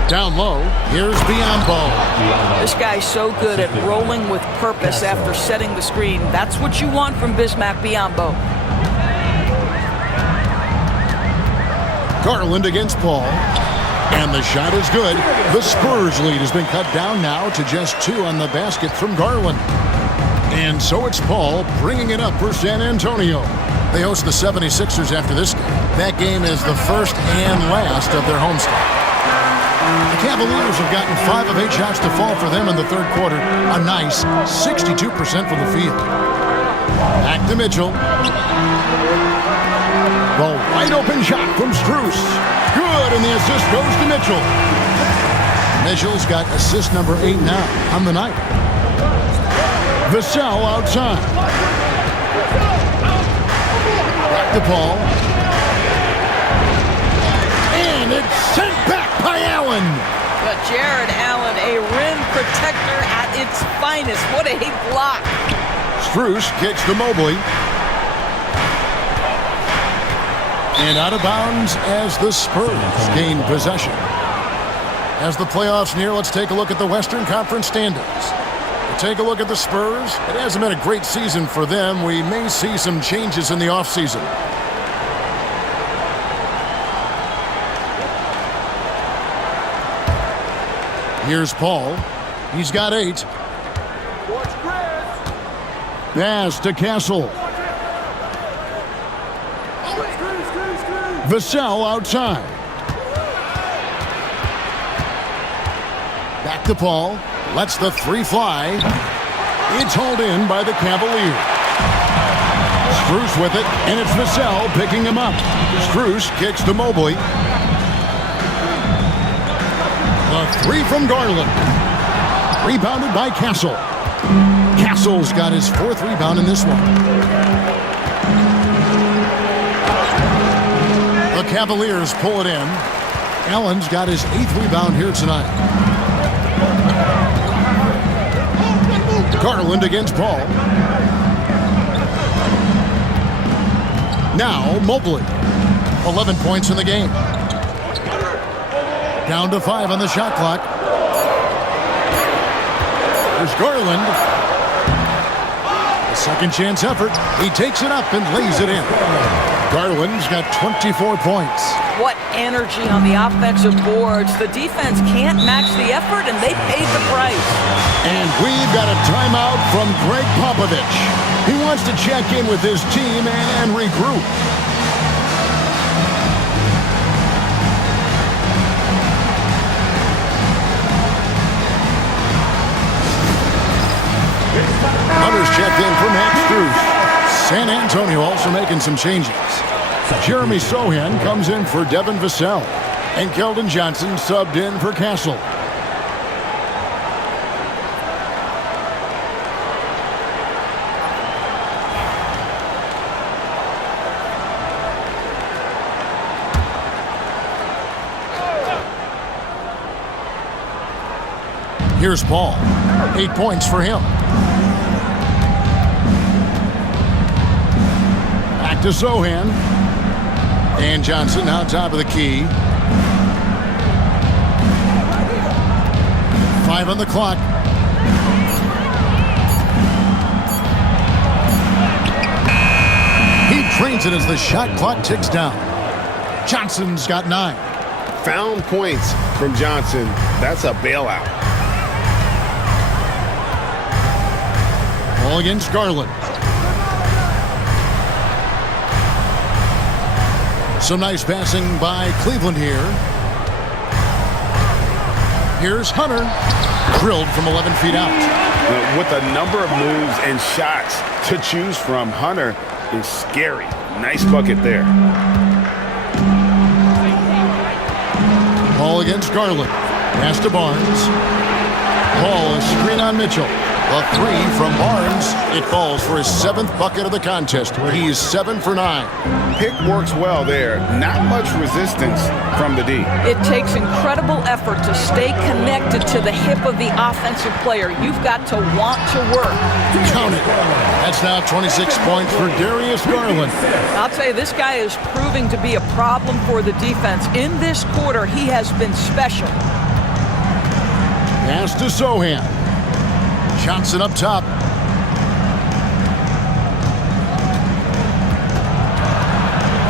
Down low, here's Biyombo. This guy's so good at rolling with purpose after setting the screen. That's what you want from Bismack Biyombo. Garland against Paul. And the shot is good. The Spurs lead has been cut down now to just 2 on the basket from Garland. And so it's Paul bringing it up for San Antonio. They host the 76ers after this game. That game is the first and last of their homestand. The Cavaliers have gotten 5 of 8 shots to fall for them in the third quarter. A nice 62% from the field. Back to Mitchell. The wide open shot from Strus. Good, and the assist goes to Mitchell. Mitchell's got assist number 8 now on the night. Vassell outside. Back to Paul. And it's sent back by Allen. But Jared Allen, a rim protector at its finest. What a block. Strus kicks to Mobley. And out of bounds as the Spurs gain possession. As the playoffs near, let's take a look at the Western Conference standings. Take a look at the Spurs. It hasn't been a great season for them. We may see some changes in the offseason. Here's Paul. He's got 8. Pass to Castle. Vassell outside. Back to Paul. Lets the 3 fly. It's hauled in by the Cavaliers. Strus with it, and it's Vassell picking him up. Strus kicks to Mobley. The 3 from Garland. Rebounded by Castle. Castle's got his 4th rebound in this one. The Cavaliers pull it in. Allen's got his 8th rebound here tonight. Garland against Paul. Now Mobley. 11 points in the game. Down to 5 on the shot clock. There's Garland. A second chance effort. He takes it up and lays it in. Garland's got 24 points. What energy on the offensive boards. The defense can't match the effort, and they paid the price. And we've got a timeout from Greg Popovich. He wants to check in with his team and regroup. Hunter's checked in for Max Strus. San Antonio also making some changes. Jeremy Sohan comes in for Devin Vassell. And Keldon Johnson subbed in for Castle. Here's Paul. 8 points for him. Back to Sohan. And Johnson now top of the key. 5 on the clock. He trains it as the shot clock ticks down. Johnson's got 9. Found points from Johnson. That's a bailout. Ball against Garland. Some nice passing by Cleveland here. Here's Hunter. Drilled from 11 feet out. With a number of moves and shots to choose from, Hunter is scary. Nice bucket there. Ball against Garland. Pass to Barnes. Ball, a screen on Mitchell. A three from Barnes. It falls for his 7th bucket of the contest. He's 7 for 9. Pick works well there. Not much resistance from the D. It takes incredible effort to stay connected to the hip of the offensive player. You've got to want to work. Count it. That's now 26 points for Darius Garland. I'll tell you, this guy is proving to be a problem for the defense. In this quarter, he has been special. Pass to Sohan. Johnson up top.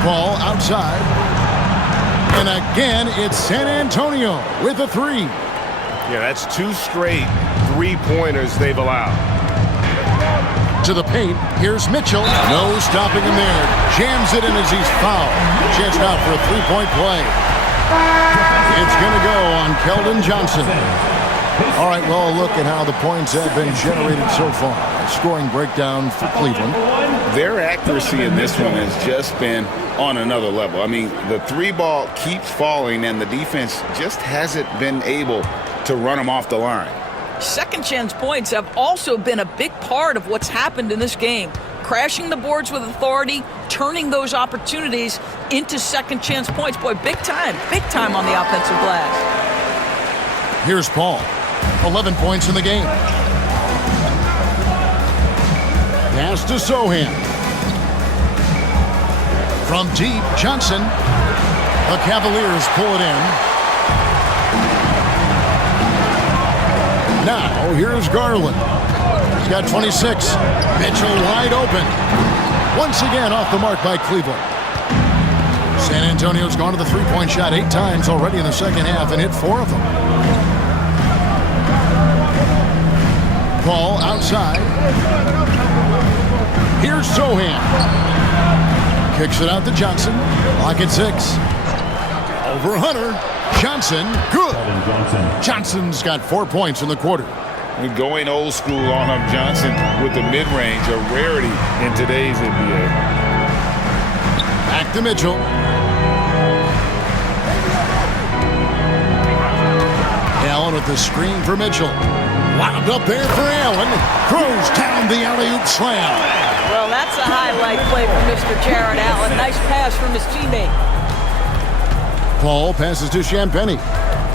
Ball outside. And again, it's San Antonio with a 3. Yeah, that's 2 straight 3-pointers they've allowed. To the paint. Here's Mitchell. No stopping him there. Jams it in as he's fouled. Chance now for a 3-point play. It's going to go on Keldon Johnson. All right, well, look at how the points have been generated so far. Scoring breakdown for Cleveland. Their accuracy in this one has just been on another level. I mean, the 3-ball keeps falling, and the defense just hasn't been able to run them off the line. Second chance points have also been a big part of what's happened in this game. Crashing the boards with authority, turning those opportunities into second chance points. Boy, big time on the offensive glass. Here's Paul. 11 points in the game. Pass to Sohan. From deep, Johnson. The Cavaliers pull it in. Now, here's Garland. He's got 26. Mitchell wide open. Once again off the mark by Cleveland. San Antonio's gone to the 3-point shot 8 times already in the second half and hit 4 of them. Ball outside. Here's Sohan. Kicks it out to Johnson. Lock at 6. Over Hunter. Johnson, good. Johnson's got 4 points in the quarter. We're going old school on him, Johnson, with the mid-range, a rarity in today's NBA. Back to Mitchell. Allen with the screen for Mitchell. Wound up there for Allen. Throws down the alley-oop slam. Well, that's a highlight play for Mr. Jared Allen. Nice pass from his teammate. Paul passes to Champagnie.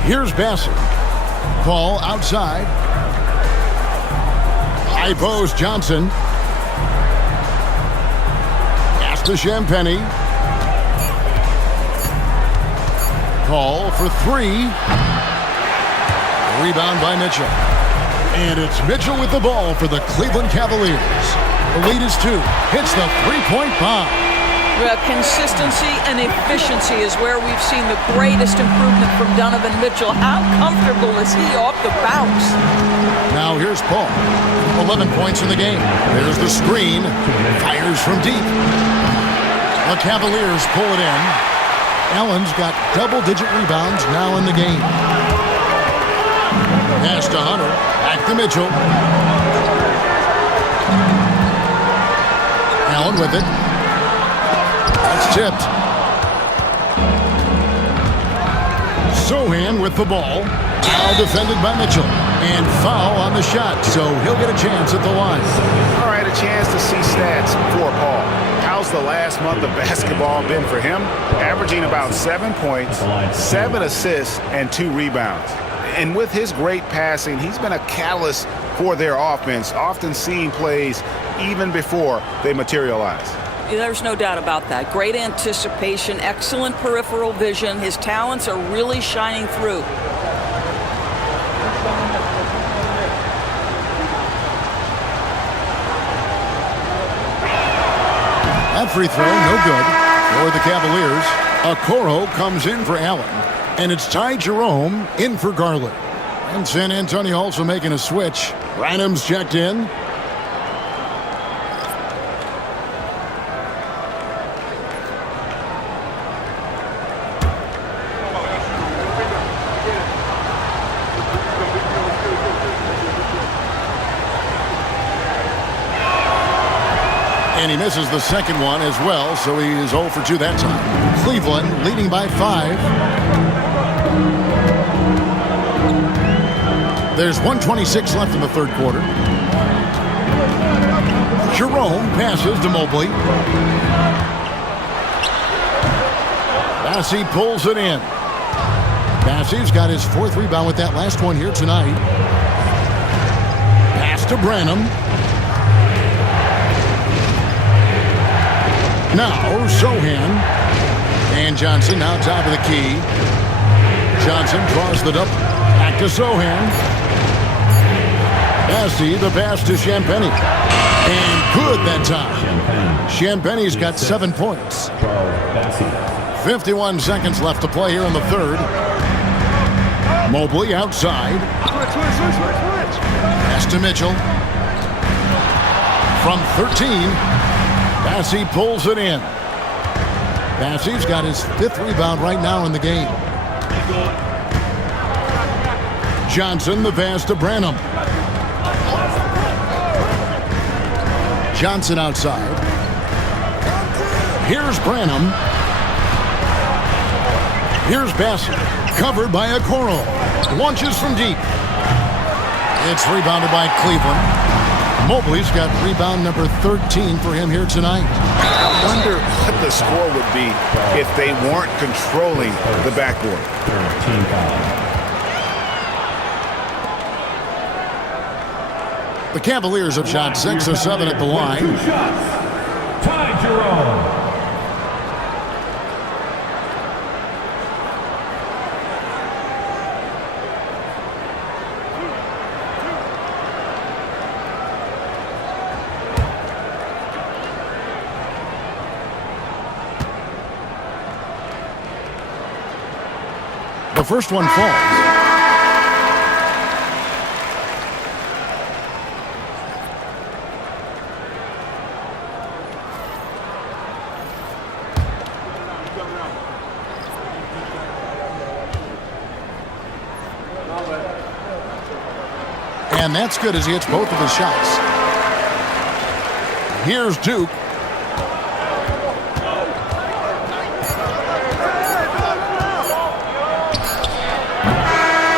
Here's Bassett. Paul outside. High post Johnson. Pass to Champagnie. Paul for 3. Rebound by Mitchell. And it's Mitchell with the ball for the Cleveland Cavaliers. The lead is 2. Hits the 3-point bomb. Well, consistency and efficiency is where we've seen the greatest improvement from Donovan Mitchell. How comfortable is he off the bounce? Now here's Paul. 11 points in the game. There's the screen. Fires from deep. The Cavaliers pull it in. Allen's got double-digit rebounds now in the game. Pass to Hunter. Back to Mitchell. Allen with it. That's tipped. Sohan with the ball. Now defended by Mitchell. And foul on the shot, so he'll get a chance at the line. All right, a chance to see stats for Paul. How's the last month of basketball been for him? Averaging about 7 points, 7 assists, and 2 rebounds. And with his great passing, he's been a catalyst for their offense, often seeing plays even before they materialize. There's no doubt about that. Great anticipation, excellent peripheral vision. His talents are really shining through. That free throw, no good for the Cavaliers. Okoro comes in for Allen. And it's Ty Jerome in for Garland. And San Antonio also making a switch. Branham's checked in. And he misses the second one as well, so he is 0 for 2 that time. Cleveland leading by 5. There's 1:26 left in the third quarter. Jerome passes to Mobley. Bassey pulls it in. Bassey's got his 4th rebound with that last one here tonight. Pass to Branham. Now Sohan. And Johnson now top of the key. Johnson draws the double. Back to Sohan. Bassey, the pass to Champagnie. And good that time. Champagnie's got 7 points. 51 seconds left to play here in the third. Mobley outside. Pass to Mitchell. From 13, Bassey pulls it in. Bassey's got his 5th rebound right now in the game. Johnson, the pass to Branham. Johnson outside. Here's Branham. Here's Bassey. Covered by Okoro. Launches from deep. It's rebounded by Cleveland. Mobley's got rebound number 13 for him here tonight. I wonder what the score would be if they weren't controlling the backboard. The Cavaliers have shot 6 of 7 at the line. 2 shots. Ty Jerome. The first one falls. And that's good as he hits both of his shots. Here's Duke.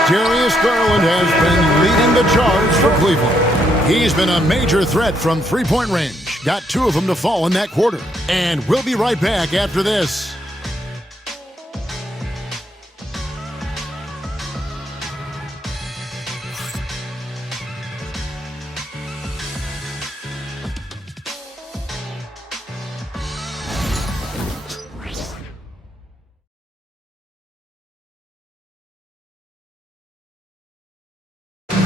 Darius Garland has been leading the charge for Cleveland. He's been a major threat from three-point range. Got 2 of them to fall in that quarter. And we'll be right back after this.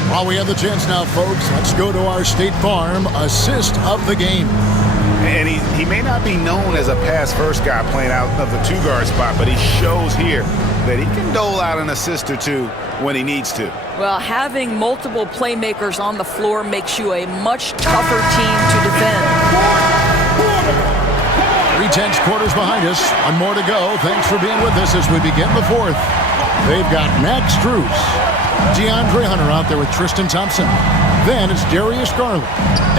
While we have the chance now, folks, let's go to our State Farm assist of the game. And he may not be known as a pass-first guy playing out of the 2-guard spot, but he shows here that he can dole out an assist or 2 when he needs to. Well, having multiple playmakers on the floor makes you a much tougher team to defend. 3/10 quarters behind us. One more to go. Thanks for being with us as we begin the fourth. They've got Max Strus, DeAndre Hunter out there with Tristan Thompson. Then it's Darius Garland.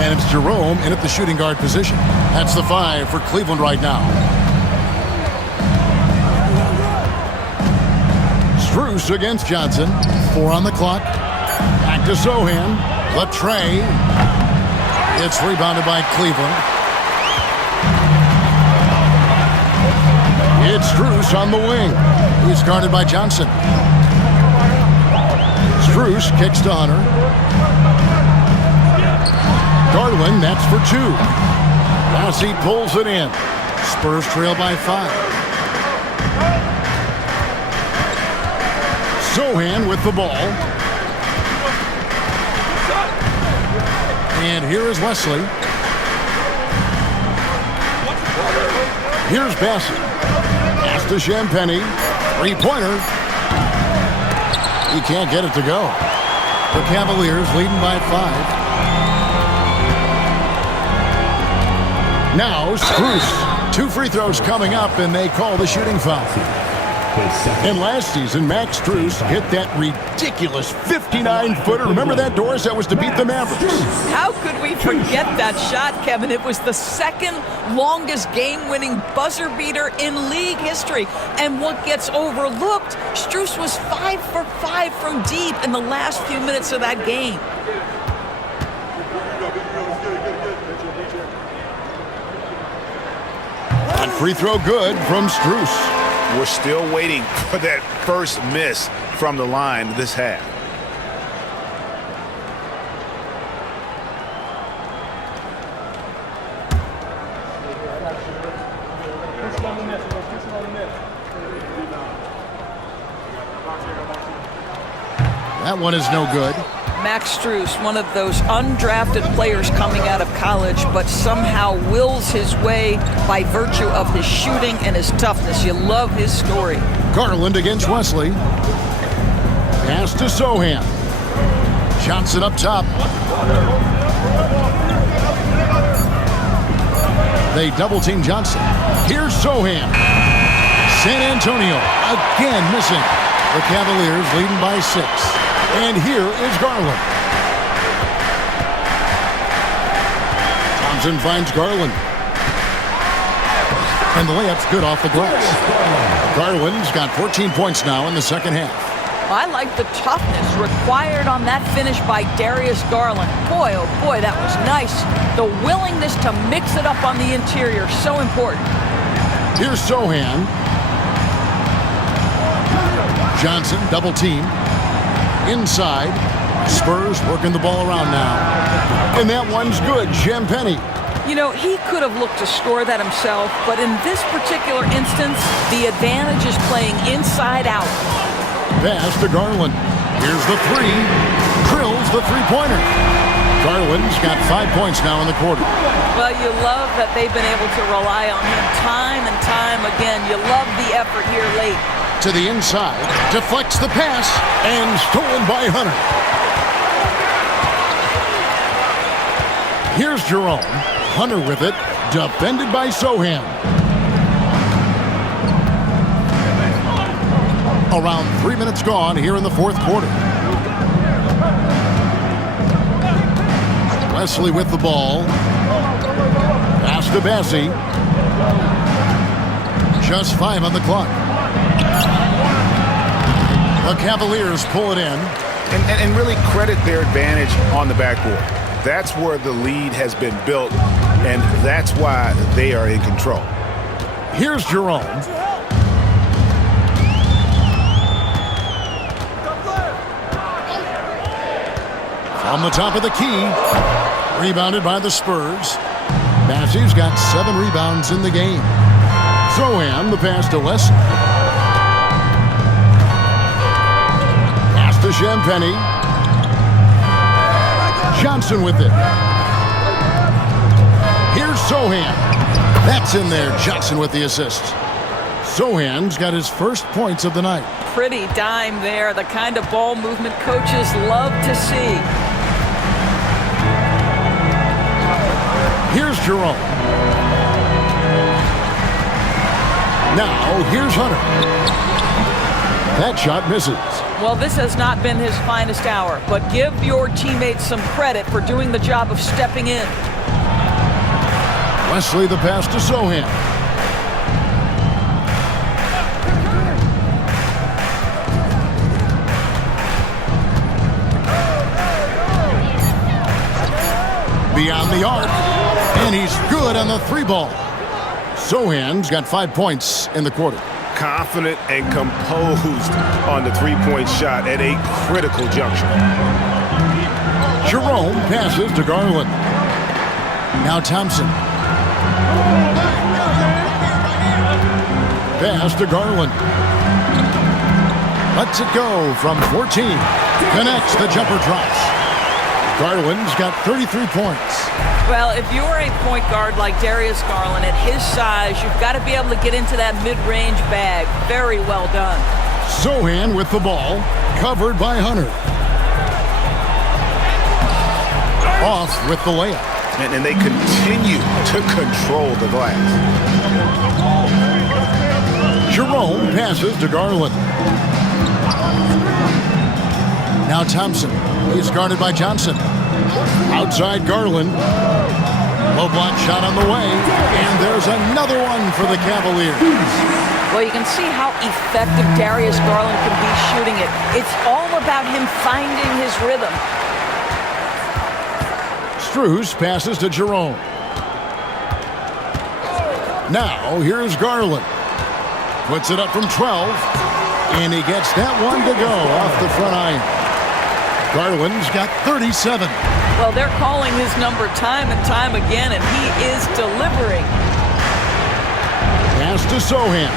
And it's Jerome in at the shooting guard position. That's the 5 for Cleveland right now. Strus against Johnson. 4 on the clock. Back to Sohan. Latre. It's rebounded by Cleveland. It's Strus on the wing. He's guarded by Johnson. Strus kicks to Hunter. Garland, that's for 2. Bassey pulls it in. Spurs trail by 5. Sohan with the ball. And here is Wesley. Here's Bassey. Pass to Champagnie. 3-pointer. He can't get it to go. The Cavaliers leading by 5. Now Strus. 2 free throws coming up, and they call the shooting foul. And last season, Max Strus hit that ridiculous 59-footer. Remember that, Doris? That was to beat the Mavericks. How could we forget that shot, Kevin? It was the second longest game-winning buzzer beater in league history. And what gets overlooked, Strus was 5 for 5 from deep in the last few minutes of that game. On free throw good from Strus. We're still waiting for that first miss from the line this half. That one is no good. Max Strus, one of those undrafted players coming out of college, but somehow wills his way by virtue of his shooting and his toughness. You love his story. Garland against Wesley. Pass to Sohan. Johnson up top. They double team Johnson. Here's Sohan. San Antonio again missing. The Cavaliers leading by 6. And here is Garland. Thompson finds Garland. And the layup's good off the glass. Garland's got 14 points now in the second half. I like the toughness required on that finish by Darius Garland. Boy, oh boy, that was nice. The willingness to mix it up on the interior, so important. Here's Sohan. Johnson, double team. Inside. Spurs working the ball around now. And that one's good. Champagny. You know, he could have looked to score that himself, but in this particular instance, the advantage is playing inside out. Pass to Garland. Here's the three. Drills the three-pointer. Garland's got 5 points now in the quarter. Well, you love that they've been able to rely on him time and time again. You love the effort here late. To the inside, deflects the pass, and stolen by Hunter. Here's Jerome. Hunter with it, defended by Sohan. Around 3 minutes gone here in the fourth quarter. Wesley with the ball. Pass to Bassie. Just 5 on the clock. The Cavaliers pull it in. And really credit their advantage on the backboard. That's where the lead has been built, and that's why they are in control. Here's Jerome. From the top of the key. Rebounded by the Spurs. Bassie's got 7 rebounds in the game. Sohan, the pass to Lesson. Pass to Champagny. Johnson with it. Here's Sohan. That's in there. Johnson with the assist. Sohan's got his first points of the night. Pretty dime there. The kind of ball movement coaches love to see. Here's Jerome. Now, here's Hunter. That shot misses. Well, this has not been his finest hour, but give your teammates some credit for doing the job of stepping in. Wesley the pass to Sohan. Beyond the arc, and he's good on the 3-ball. Sohan's got 5 points in the quarter. Confident and composed on the three-point shot at a critical juncture. Jerome passes to Garland. Now Thompson. Pass to Garland. Lets it go from 14. Connects, the jumper drops. Garland's got 33 points. Well, if you're a point guard like Darius Garland, at his size, you've got to be able to get into that mid-range bag. Very well done. Sohan with the ball, covered by Hunter. Off with the layup. And they continue to control the glass. Jerome passes to Garland. Now Thompson. He's guarded by Johnson. Outside Garland. Low block shot on the way. And there's another one for the Cavaliers. Well, you can see how effective Darius Garland can be shooting it. It's all about him finding his rhythm. Strus passes to Jerome. Now, here's Garland. Puts it up from 12. And he gets that one to go off the front iron. Garland's got 37. Well, they're calling his number time and time again, and he is delivering. Pass to Sohan.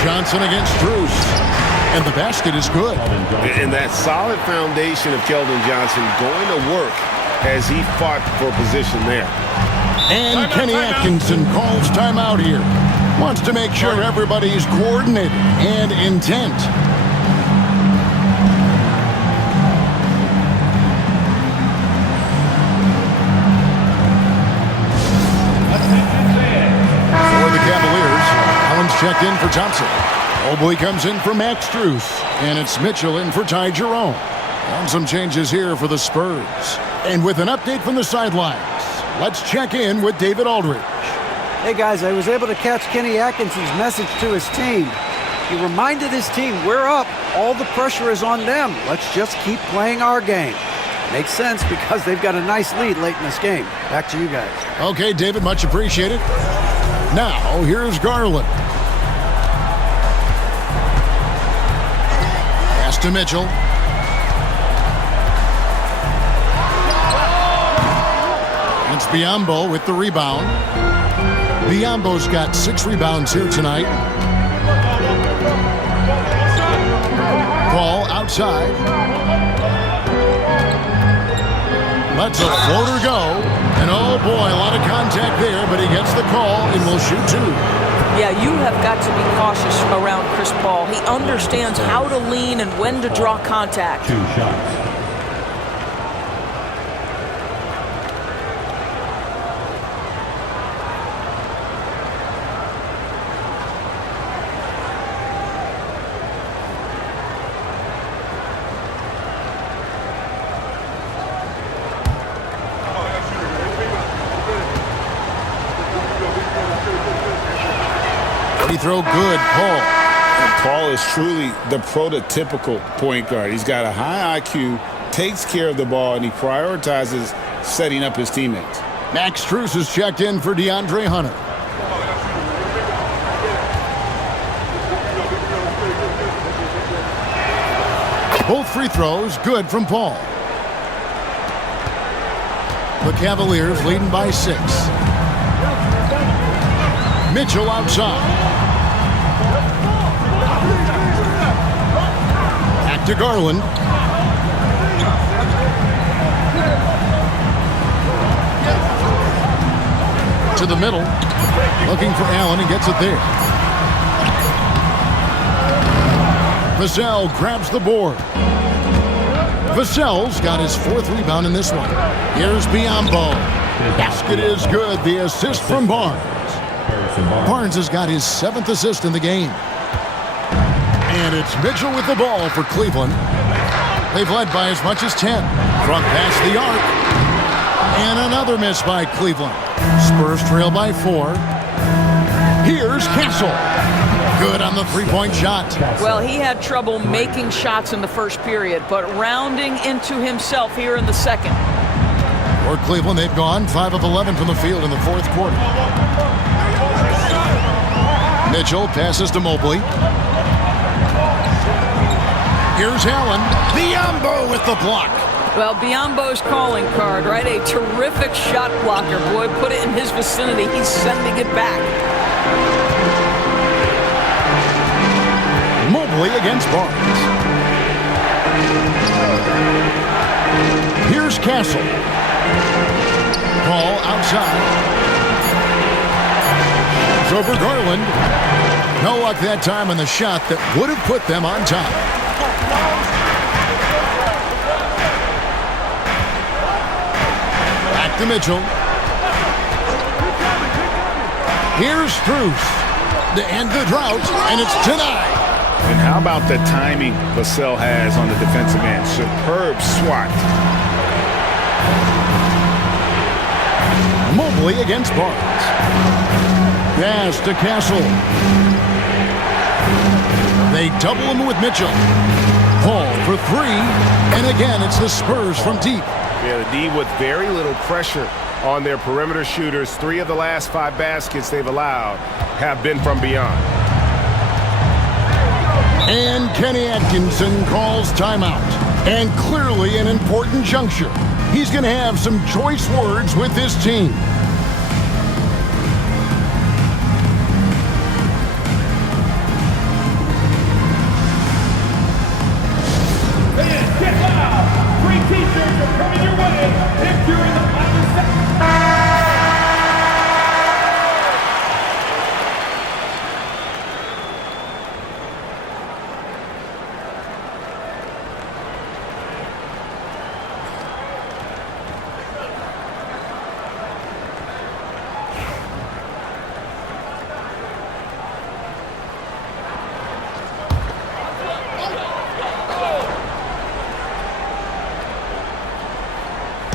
Johnson against Strus. And the basket is good. And that solid foundation of Keldon Johnson going to work as he fought for position there. And Kenny Atkinson calls timeout here. Wants to make sure everybody's coordinated and intent. For the Cavaliers, Allen's checked in for Thompson. Mobley comes in for Max Strus. And it's Mitchell in for Ty Jerome. And some changes here for the Spurs. And with an update from the sidelines, let's check in with David Aldridge. Hey guys, I was able to catch Kenny Atkinson's message to his team. He reminded his team, we're up. All the pressure is on them. Let's just keep playing our game. Makes sense because they've got a nice lead late in this game. Back to you guys. Okay, David, much appreciated. Now, here's Garland. Pass to Mitchell. It's Biyombo with the rebound. Biyombo's got 6 rebounds here tonight. Ball outside. Lets a floater go. And oh boy, a lot of contact there, but he gets the call and will shoot 2. Yeah, you have got to be cautious around Chris Paul. He understands how to lean and when to draw contact. 2 shots. Free throw good, Paul. And Paul is truly the prototypical point guard. He's got a high IQ, takes care of the ball, and he prioritizes setting up his teammates. Max Strus is checked in for DeAndre Hunter. Both free throws good from Paul. The Cavaliers leading by 6. Mitchell outside. Back to Garland. To the middle. Looking for Allen and gets it there. Vassell grabs the board. Vassell's got his 4th rebound in this one. Here's Biyombo. Basket is good. The assist from Barnes. Barnes has got his 7th assist in the game. And it's Mitchell with the ball for Cleveland. They've led by as much as 10. Front past the arc. And another miss by Cleveland. Spurs trail by 4. Here's Castle. Good on the 3-point shot. Well, he had trouble making shots in the first period, but rounding into himself here in the second. For Cleveland, they've gone 5 of 11 from the field in the 4th quarter. Mitchell passes to Mobley. Here's Allen. Biyombo with the block. Well, Biyombo's calling card, right? A terrific shot blocker. Boy, put it in his vicinity. He's sending it back. Mobley against Barnes. Here's Castle. Ball outside. It's over Garland. No luck that time on the shot that would have put them on top. Back to Mitchell. Here's Strus to end the drought, and it's denied. And how about the timing Vassell has on the defensive end? Superb swat. Mobley against Barnes. Pass to Castle. They double him with Mitchell. Paul for three, and again it's the Spurs from deep. Yeah, the D with very little pressure on their perimeter shooters. 3 of the last 5 baskets they've allowed have been from beyond. And Kenny Atkinson calls timeout. And clearly an important juncture. He's going to have some choice words with this team. Fans, get loud! Free t-shirts are coming your way if you're in the final section.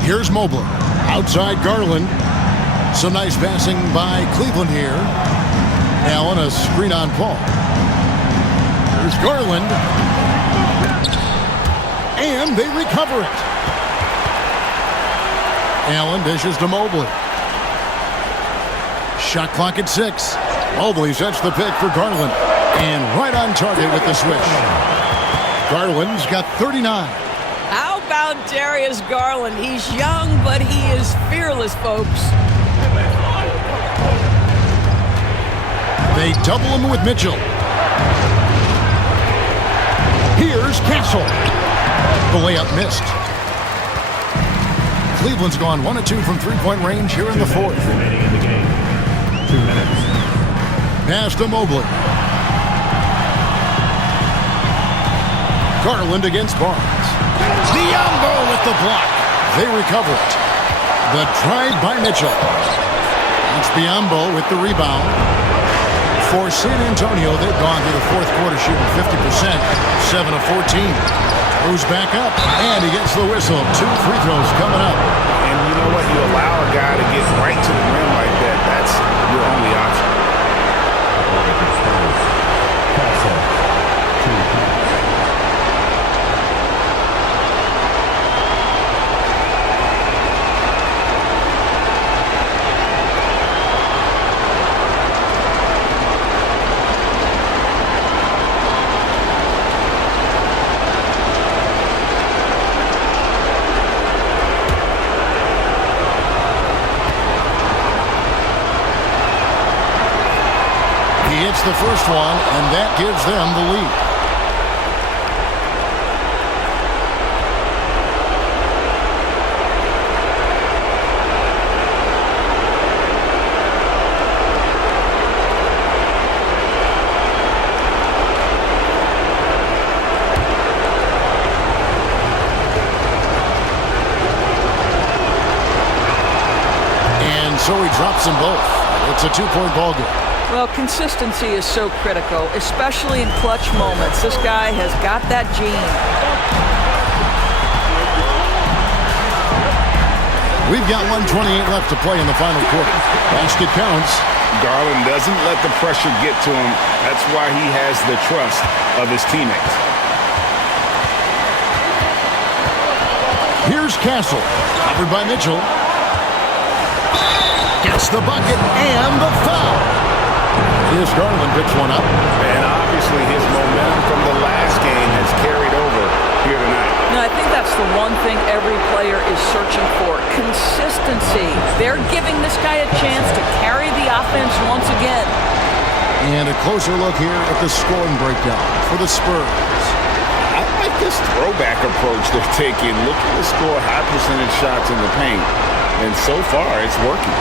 Here's Mobley. Outside Garland. Some nice passing by Cleveland here. Allen, a screen on Paul. Here's Garland. And they recover it. Allen dishes to Mobley. Shot clock at 6. Mobley sets the pick for Garland. And right on target with the switch. Garland's got 39. How about Darius Garland? He's young, but he is fearless, folks. They double him with Mitchell. Here's Castle. The layup missed. Cleveland's gone 1 of 2 from three-point range here in the fourth. Remaining in the game. 2 minutes. Pass to Mobley. Garland against Barnes. Biombo with the block. They recover it. The drive by Mitchell. It's Biombo with the rebound. For San Antonio, they've gone through the fourth quarter shooting 50%, 7 of 14. Moves back up, and he gets the whistle. 2 free throws coming up. And you know what? You allow a guy to get right to the rim like that. That's your only option. Hits the first one, and that gives them the lead. And so he drops them both. It's a 2-point ball game. Well, consistency is so critical, especially in clutch moments. This guy has got that gene. We've got 1:28 left to play in the final quarter. Basket counts. Garland doesn't let the pressure get to him. That's why he has the trust of his teammates. Here's Castle. Covered by Mitchell. Gets the bucket and the foul. Here's Garland picks one up. And obviously his momentum from the last game has carried over here tonight. Now, I think that's the one thing every player is searching for. Consistency. They're giving this guy a chance to carry the offense once again. And a closer look here at the scoring breakdown for the Spurs. I like this throwback approach they're taking. Looking to score high percentage shots in the paint. And so far, it's working.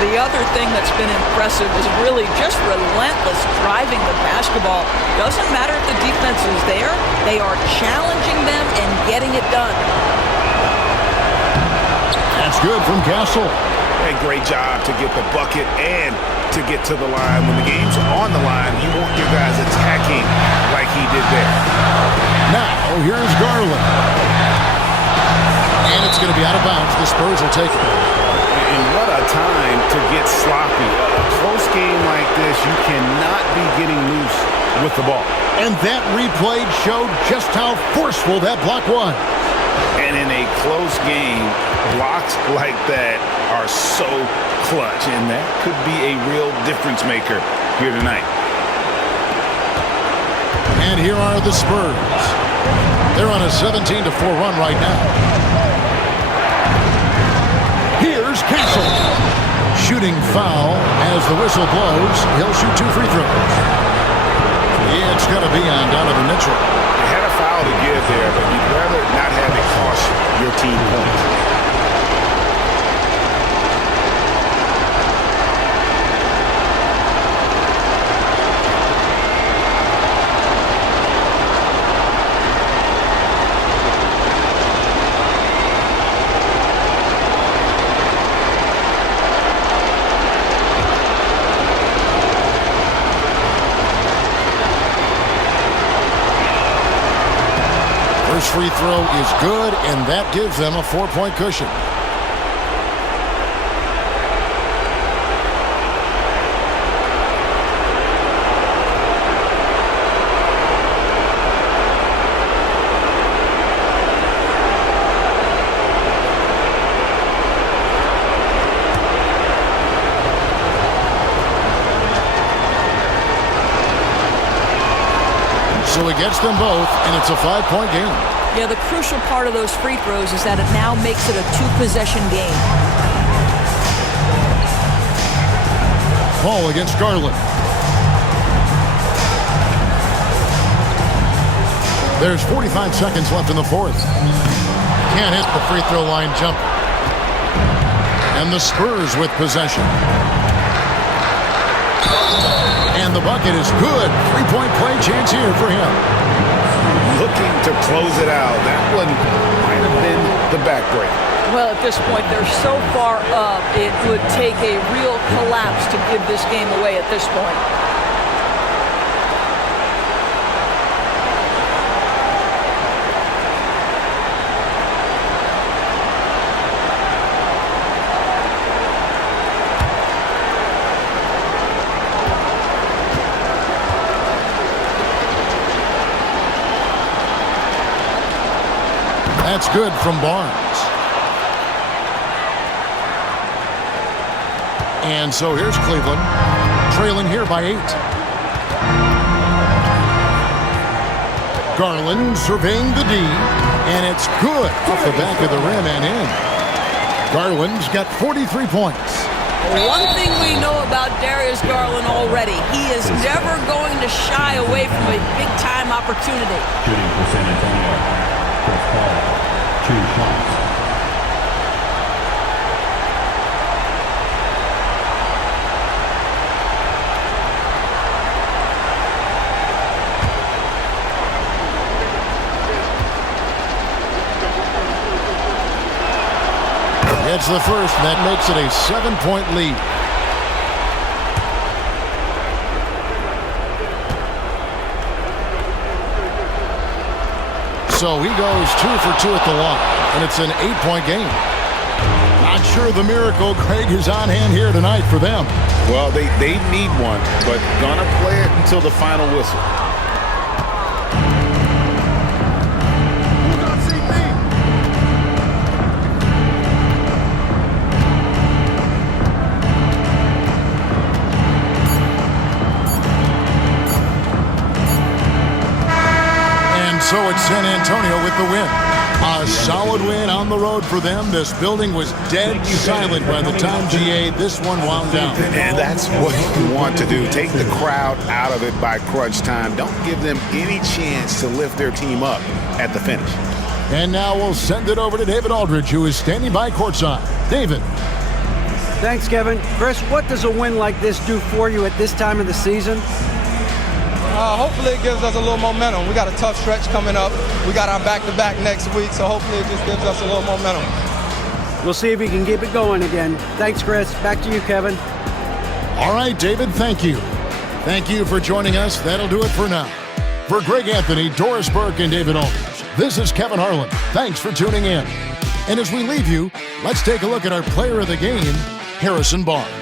The other thing that's been impressive is really just relentless driving the basketball. Doesn't matter if the defense is there. They are challenging them and getting it done. That's good from Castle. A great job to get the bucket and to get to the line. When the game's on the line, you want your guys attacking like he did there. Now, here's Garland. And it's going to be out of bounds. The Spurs will take it. And what a time to get sloppy. A close game like this, you cannot be getting loose with the ball. And that replay showed just how forceful that block was. And in a close game, blocks like that are so clutch, and that could be a real difference maker here tonight. And here are the Spurs. They're on a 17-4 run right now. Here's Castle. Shooting foul as the whistle blows. He'll shoot 2 free throws. Yeah, it's going to be on Donovan Mitchell. They had a foul to give there, but you'd rather not have it cost your team points. First free throw is good, and that gives them a 4-point cushion. So he gets them both, and it's a 5-point game. Yeah, the crucial part of those free throws is that it now makes it a 2-possession game. Paul against Garland. There's 45 seconds left in the fourth. Can't hit the free throw line jump. And the Spurs with possession. And the bucket is good. 3-point play chance here for him. Looking to close it out. That one might have been the backbreak. Well, at this point, they're so far up, it would take a real collapse to give this game away at this point. That's good from Barnes. And so here's Cleveland, trailing here by 8. Garland surveying the D, and it's good off the back of the rim and in. Garland's got 43 points. One thing we know about Darius Garland already, he is never going to shy away from a big-time opportunity. Shooting for San Antonio. Chris Paul. 2 shots. Gets the first, and that makes it a 7-point lead. So he goes 2 for 2 at the line, and it's an 8-point game. Not sure the miracle, Craig, is on hand here tonight for them. Well, they need one, but gonna play it until the final whistle. So it's San Antonio with the win. A solid win on the road for them. This building was dead silent by the time, GA, this one wound down. And that's what you want to do. Take the crowd out of it by crunch time. Don't give them any chance to lift their team up at the finish. And now we'll send it over to David Aldridge, who is standing by courtside. David. Thanks, Kevin. Chris, what does a win like this do for you at this time of the season? Hopefully it gives us a little momentum. We got a tough stretch coming up. We got our back-to-back next week, so hopefully it just gives us a little momentum. We'll see if he can keep it going again. Thanks, Chris. Back to you, Kevin. All right, David, thank you. Thank you for joining us. That'll do it for now. For Greg Anthony, Doris Burke, and David Aldridge, this is Kevin Harlan. Thanks for tuning in. And as we leave you, let's take a look at our player of the game, Harrison Barnes.